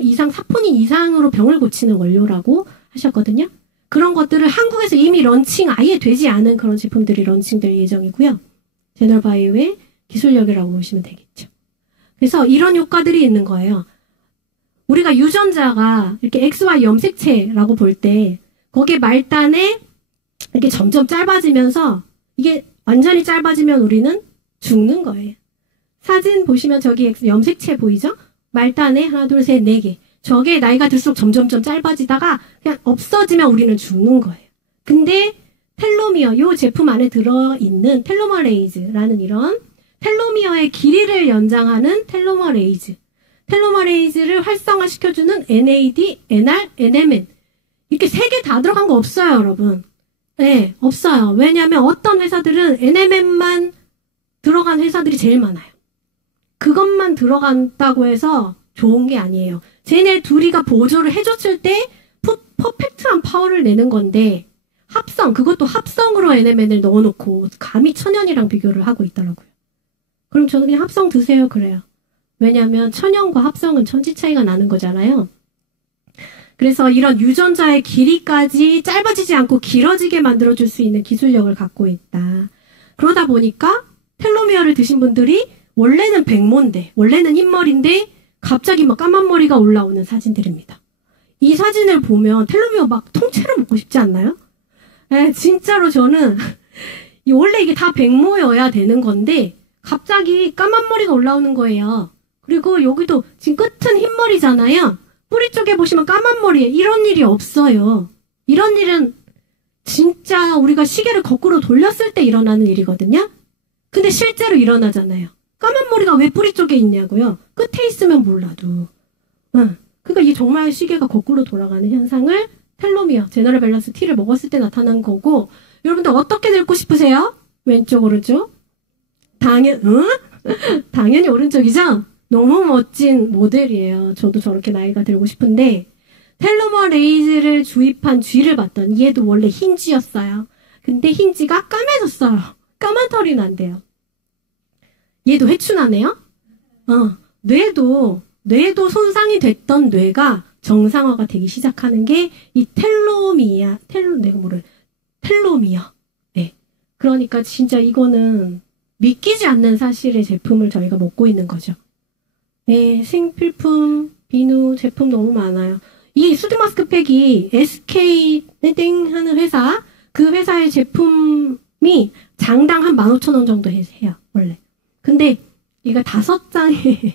이상 4폰인 이상으로 병을 고치는 원료라고 하셨거든요. 그런 것들을 한국에서 이미 런칭 아예 되지 않은 그런 제품들이 런칭될 예정이고요. 제너럴바이오의 기술력이라고 보시면 되겠죠. 그래서 이런 효과들이 있는 거예요. 우리가 유전자가 이렇게 XY 염색체라고 볼 때 거기에 말단에 이렇게 점점 짧아지면서 이게 완전히 짧아지면 우리는 죽는 거예요. 사진 보시면 저기 염색체 보이죠? 말단에 하나, 둘, 셋, 네 개. 저게 나이가 들수록 점점점 짧아지다가 그냥 없어지면 우리는 죽는 거예요. 근데 텔로미어, 이 제품 안에 들어있는 텔로머레이즈라는 이런 텔로미어의 길이를 연장하는 텔로머레이즈. 텔로머레이즈를 활성화시켜주는 NAD, NR, NMN. 이렇게 세 개 다 들어간 거 없어요, 여러분. 네, 없어요. 왜냐하면 어떤 회사들은 NMN만 들어간 회사들이 제일 많아요. 그것만 들어간다고 해서 좋은 게 아니에요. 쟤네 둘이가 보조를 해줬을 때 퍼펙트한 파워를 내는 건데 합성, 그것도 합성으로 NMN을 넣어놓고 감히 천연이랑 비교를 하고 있더라고요. 그럼 저는 그냥 합성 드세요 그래요. 왜냐하면 천연과 합성은 천지 차이가 나는 거잖아요. 그래서 이런 유전자의 길이까지 짧아지지 않고 길어지게 만들어줄 수 있는 기술력을 갖고 있다. 그러다 보니까 텔로미어를 드신 분들이 원래는 백모인데, 원래는 흰머리인데 갑자기 막 까만 머리가 올라오는 사진들입니다. 이 사진을 보면 텔로미어 막 통째로 먹고 싶지 않나요? 에, 진짜로 저는 원래 이게 다 백모여야 되는 건데 갑자기 까만 머리가 올라오는 거예요. 그리고 여기도 지금 끝은 흰머리잖아요. 뿌리 쪽에 보시면 까만 머리에 이런 일이 없어요. 이런 일은 진짜 우리가 시계를 거꾸로 돌렸을 때 일어나는 일이거든요. 근데 실제로 일어나잖아요. 까만 머리가 왜 뿌리 쪽에 있냐고요. 끝에 있으면 몰라도. 그러니까 이게 정말 시계가 거꾸로 돌아가는 현상을 텔로미어, 제너럴 밸런스 T를 먹었을 때 나타난 거고, 여러분들 어떻게 늙고 싶으세요? 왼쪽, 오른쪽? 당연히 오른쪽이죠? 너무 멋진 모델이에요. 저도 저렇게 나이가 들고 싶은데 텔로머레이즈를 주입한 쥐를 봤더니 얘도 원래 흰 쥐였어요. 근데 흰 쥐가 까매졌어요. 까만 털이 난대요. 얘도 회춘하네요. 뇌도 손상이 됐던 뇌가 정상화가 되기 시작하는 게 이 텔로미어. 네. 그러니까 진짜 이거는 믿기지 않는 사실의 제품을 저희가 먹고 있는 거죠. 네, 생필품, 비누 제품 너무 많아요. 이 수드 마스크팩이 SK 땡 하는 회사, 그 회사의 제품이 장당 한 15,000원 정도 해요, 원래. 근데 이거 5장에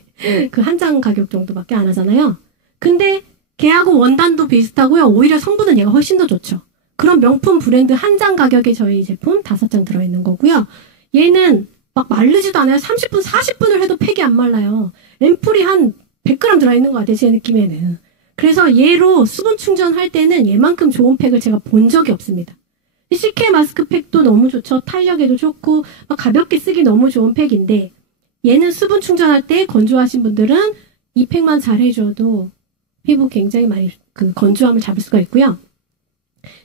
그 한 장 가격 정도밖에 안 하잖아요. 근데 걔하고 원단도 비슷하고요. 오히려 성분은 얘가 훨씬 더 좋죠. 그런 명품 브랜드 한 장 가격에 저희 제품 5장 들어있는 거고요. 얘는 막 마르지도 않아요. 30분, 40분을 해도 팩이 안 말라요. 앰플이 한 100g 들어있는 것 같아요, 제 느낌에는. 그래서 얘로 수분 충전할 때는 얘만큼 좋은 팩을 제가 본 적이 없습니다. CK 마스크팩도 너무 좋죠. 탄력에도 좋고 막 가볍게 쓰기 너무 좋은 팩인데 얘는 수분 충전할 때 건조하신 분들은 이 팩만 잘 해줘도 피부 굉장히 많이 그 건조함을 잡을 수가 있고요.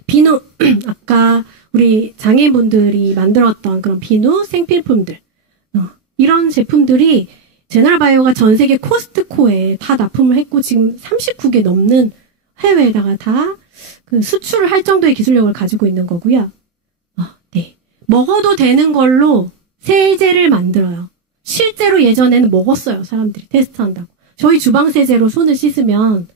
비누, 아까 우리 장애인분들이 만들었던 그런 비누 생필품들, 이런 제품들이 제너럴바이오가 전 세계 코스트코에 다 납품을 했고 지금 39개 넘는 해외에다가 다 그 수출을 할 정도의 기술력을 가지고 있는 거고요. 네. 먹어도 되는 걸로 세제를 만들어요. 실제로 예전에는 먹었어요. 사람들이 테스트한다고. 저희 주방세제로 손을 씻으면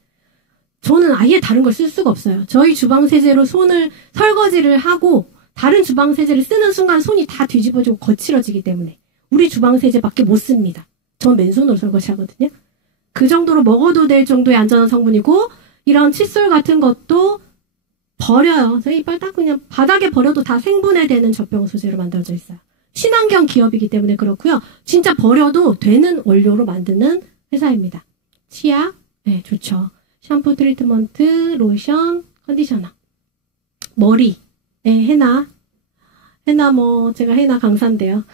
저는 아예 다른 걸 쓸 수가 없어요. 저희 주방세제로 손을 설거지를 하고 다른 주방세제를 쓰는 순간 손이 다 뒤집어지고 거칠어지기 때문에 우리 주방세제밖에 못 씁니다. 전 맨손으로 설거지하거든요. 그 정도로 먹어도 될 정도의 안전한 성분이고 이런 칫솔 같은 것도 버려요. 저희 이빨 딱 그냥 바닥에 버려도 다 생분해되는 젖병 소재로 만들어져 있어요. 친환경 기업이기 때문에 그렇고요. 진짜 버려도 되는 원료로 만드는 회사입니다. 치약, 네, 좋죠. 샴푸, 트리트먼트, 로션, 컨디셔너, 머리, 네, 헤나, 해나 제가 해나 강사인데요.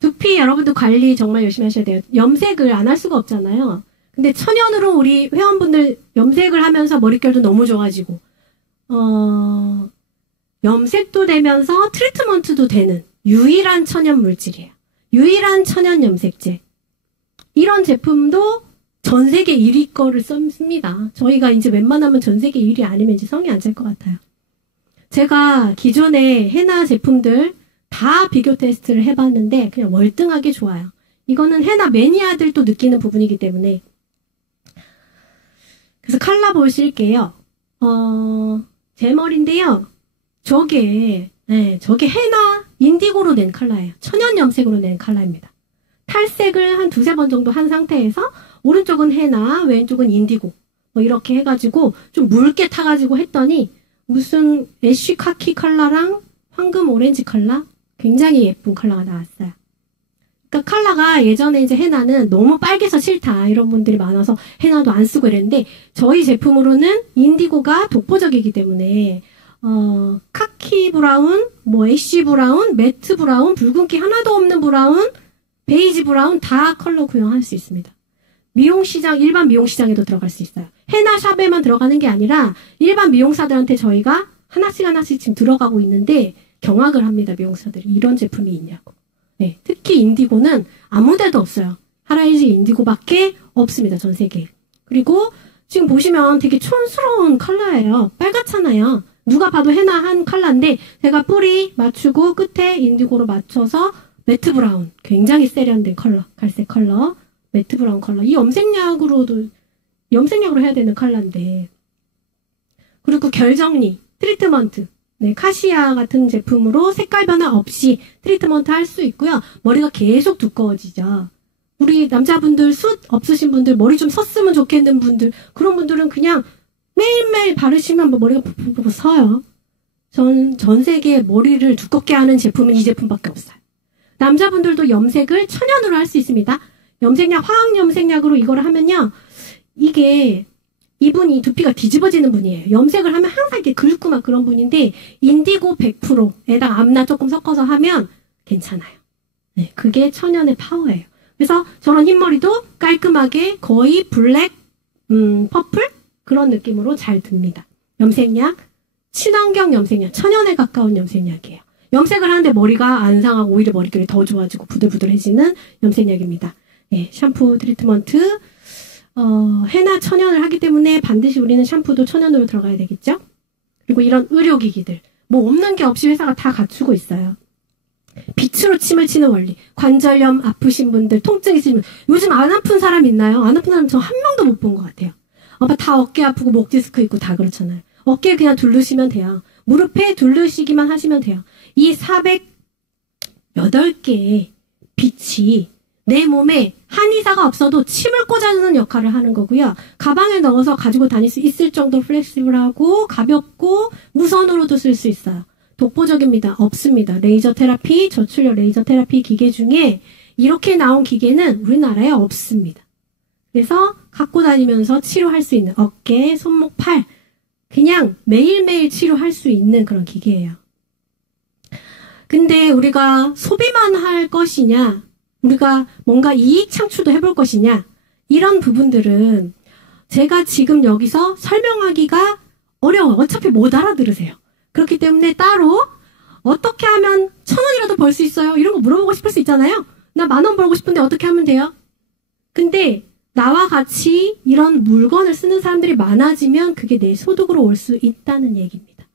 두피 여러분도 관리 정말 열심히 하셔야 돼요. 염색을 안 할 수가 없잖아요. 근데 천연으로 우리 회원분들 염색을 하면서 머릿결도 너무 좋아지고, 염색도 되면서 트리트먼트도 되는 유일한 천연 물질이에요. 유일한 천연 염색제. 이런 제품도 전 세계 1위 거를 씁니다. 저희가 이제 웬만하면 전 세계 1위 아니면 이제 성이 안 찰 것 같아요. 제가 기존에 해나 제품들 다 비교 테스트를 해봤는데 그냥 월등하게 좋아요. 이거는 해나 매니아들도 느끼는 부분이기 때문에. 그래서 컬러 보실게요. 제 머리인데요. 저게 해나 인디고로 낸 컬러예요. 천연 염색으로 낸 컬러입니다. 탈색을 한 2-3번 정도 한 상태에서 오른쪽은 해나, 왼쪽은 인디고 이렇게 해가지고 좀 묽게 타가지고 했더니 무슨 애쉬 카키 컬러랑 황금 오렌지 컬러? 굉장히 예쁜 컬러가 나왔어요. 그러니까 컬러가 예전에 이제 해나는 너무 빨개서 싫다 이런 분들이 많아서 해나도 안 쓰고 이랬는데 저희 제품으로는 인디고가 독보적이기 때문에 카키 브라운, 애쉬 브라운, 매트 브라운, 붉은기 하나도 없는 브라운, 베이지 브라운 다 컬러 구형할 수 있습니다. 미용시장, 일반 미용시장에도 들어갈 수 있어요. 해나 샵에만 들어가는 게 아니라 일반 미용사들한테 저희가 하나씩 지금 들어가고 있는데 경악을 합니다. 미용사들이. 이런 제품이 있냐고. 네, 특히 인디고는 아무 데도 없어요. 하라이즈 인디고밖에 없습니다. 전 세계에. 그리고 지금 보시면 되게 촌스러운 컬러예요. 빨갛잖아요. 누가 봐도 해나 한 컬러인데 제가 뿌리 맞추고 끝에 인디고로 맞춰서 매트 브라운, 굉장히 세련된 컬러, 갈색 컬러, 매트 브라운 컬러. 이 염색약으로 해야 되는 컬러인데. 그리고 결정리, 트리트먼트. 네, 카시아 같은 제품으로 색깔 변화 없이 트리트먼트 할 수 있고요. 머리가 계속 두꺼워지죠. 우리 남자분들, 숱 없으신 분들, 머리 좀 섰으면 좋겠는 분들, 그런 분들은 그냥 매일매일 바르시면 머리가 푹푹 서요. 전 세계에 머리를 두껍게 하는 제품은 이 제품밖에 없어요. 남자분들도 염색을 천연으로 할 수 있습니다. 염색약, 화학 염색약으로 이걸 하면요. 이게 이분이 두피가 뒤집어지는 분이에요. 염색을 하면 항상 이렇게 긁고 막 그런 분인데 인디고 100%에다가 암나 조금 섞어서 하면 괜찮아요. 네, 그게 천연의 파워예요. 그래서 저런 흰머리도 깔끔하게 거의 블랙, 퍼플 그런 느낌으로 잘 듭니다. 염색약, 친환경 염색약, 천연에 가까운 염색약이에요. 염색을 하는데 머리가 안 상하고 오히려 머릿결이 더 좋아지고 부들부들해지는 염색약입니다. 네, 샴푸 트리트먼트, 해나 천연을 하기 때문에 반드시 우리는 샴푸도 천연으로 들어가야 되겠죠? 그리고 이런 의료기기들, 없는 게 없이 회사가 다 갖추고 있어요. 빛으로 침을 치는 원리, 관절염 아프신 분들, 통증 있으신 분들, 요즘 안 아픈 사람 있나요? 안 아픈 사람 저 한 명도 못 본 것 같아요. 다 어깨 아프고 목 디스크 있고 다 그렇잖아요. 어깨 그냥 두르시면 돼요. 무릎에 두르시기만 하시면 돼요. 이 408개의 빛이 내 몸에 한의사가 없어도 침을 꽂아주는 역할을 하는 거고요. 가방에 넣어서 가지고 다닐 수 있을 정도로 플렉시블하고 가볍고 무선으로도 쓸 수 있어요. 독보적입니다. 없습니다. 레이저 테라피, 저출력 레이저 테라피 기계 중에 이렇게 나온 기계는 우리나라에 없습니다. 그래서 갖고 다니면서 치료할 수 있는 어깨, 손목, 팔 그냥 매일매일 치료할 수 있는 그런 기계예요. 근데 우리가 소비만 할 것이냐, 우리가 뭔가 이익 창출도 해볼 것이냐, 이런 부분들은 제가 지금 여기서 설명하기가 어려워요. 어차피 못 알아들으세요. 그렇기 때문에 따로 어떻게 하면 1,000원이라도 벌 수 있어요? 이런 거 물어보고 싶을 수 있잖아요. 나 10,000원 벌고 싶은데 어떻게 하면 돼요? 근데 나와 같이 이런 물건을 쓰는 사람들이 많아지면 그게 내 소득으로 올 수 있다는 얘기입니다.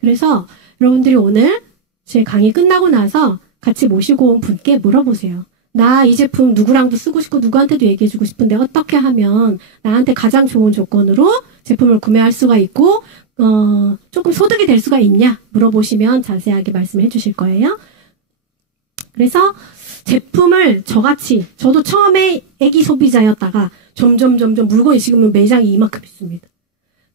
그래서 여러분들이 오늘 제 강의 끝나고 나서 같이 모시고 온 분께 물어보세요. 나 이 제품 누구랑도 쓰고 싶고 누구한테도 얘기해주고 싶은데 어떻게 하면 나한테 가장 좋은 조건으로 제품을 구매할 수가 있고 조금 소득이 될 수가 있냐 물어보시면 자세하게 말씀해 주실 거예요. 그래서 제품을 저도 처음에 애기 소비자였다가 점점 물건이 지금은 매장이 이만큼 있습니다.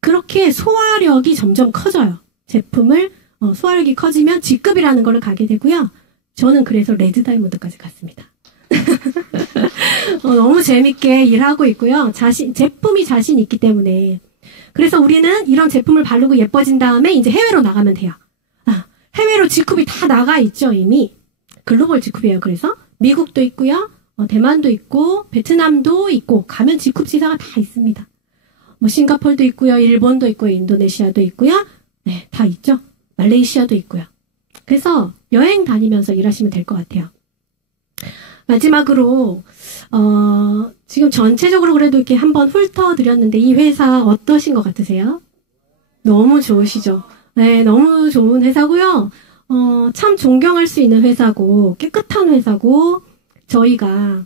그렇게 소화력이 점점 커져요. 제품을 소화력이 커지면 G급이라는 걸 가게 되고요. 저는 그래서 레드 다이몬드까지 갔습니다. 너무 재밌게 일하고 있고요. 제품이 자신 있기 때문에. 그래서 우리는 이런 제품을 바르고 예뻐진 다음에 이제 해외로 나가면 돼요. 해외로 직급이 다 나가 있죠, 이미. 글로벌 직급이에요. 그래서 미국도 있고요. 대만도 있고 베트남도 있고 가면 직급 지사가 다 있습니다. 뭐 싱가포르도 있고요. 일본도 있고요. 인도네시아도 있고요. 네, 다 있죠. 말레이시아도 있고요. 그래서 여행 다니면서 일하시면 될 것 같아요. 마지막으로 지금 전체적으로 그래도 이렇게 한번 훑어드렸는데 이 회사 어떠신 것 같으세요? 너무 좋으시죠? 네, 너무 좋은 회사고요. 참 존경할 수 있는 회사고 깨끗한 회사고 저희가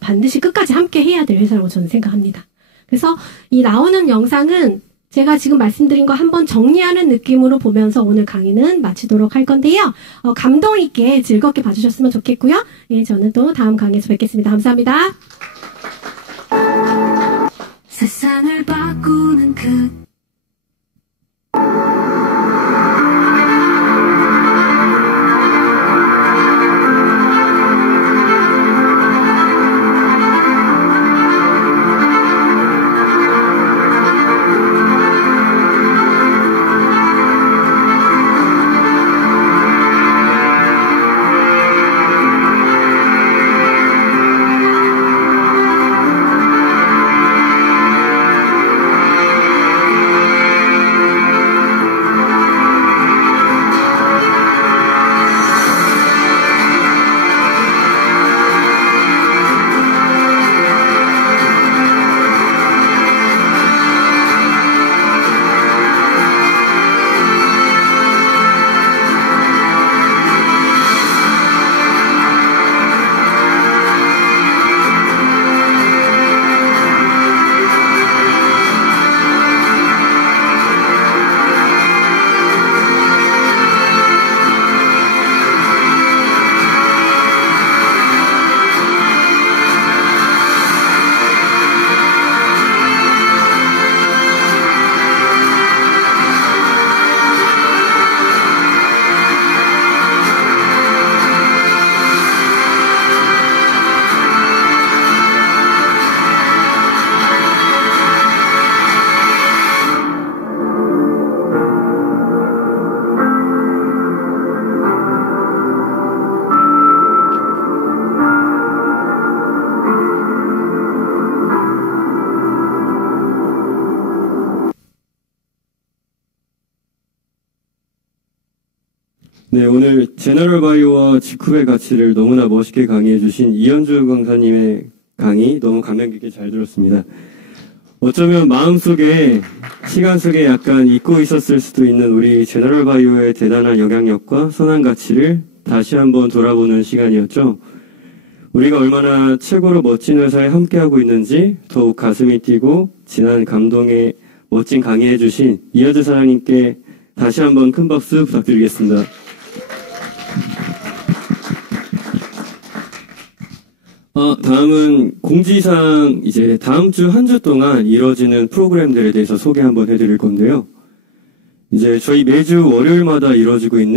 반드시 끝까지 함께 해야 될 회사라고 저는 생각합니다. 그래서 이 나오는 영상은 제가 지금 말씀드린 거 한번 정리하는 느낌으로 보면서 오늘 강의는 마치도록 할 건데요. 감동 있게 즐겁게 봐주셨으면 좋겠고요. 예, 저는 또 다음 강의에서 뵙겠습니다. 감사합니다. 세상을 바꾸는 그 네, 오늘 제너럴 바이오와 직후의 가치를 너무나 멋있게 강의해주신 이현주 강사님의 강의 너무 감명 깊게 잘 들었습니다. 어쩌면 마음속에, 시간 속에 약간 잊고 있었을 수도 있는 우리 제너럴 바이오의 대단한 영향력과 선한 가치를 다시 한번 돌아보는 시간이었죠. 우리가 얼마나 최고로 멋진 회사에 함께하고 있는지 더욱 가슴이 뛰고 지난 감동에 멋진 강의해주신 이현주 사장님께 다시 한번 큰 박수 부탁드리겠습니다. 다음은 공지사항, 이제 다음 주 한 주 동안 이뤄지는 프로그램들에 대해서 소개 한번 해드릴 건데요. 이제 저희 매주 월요일마다 이루어지고 있는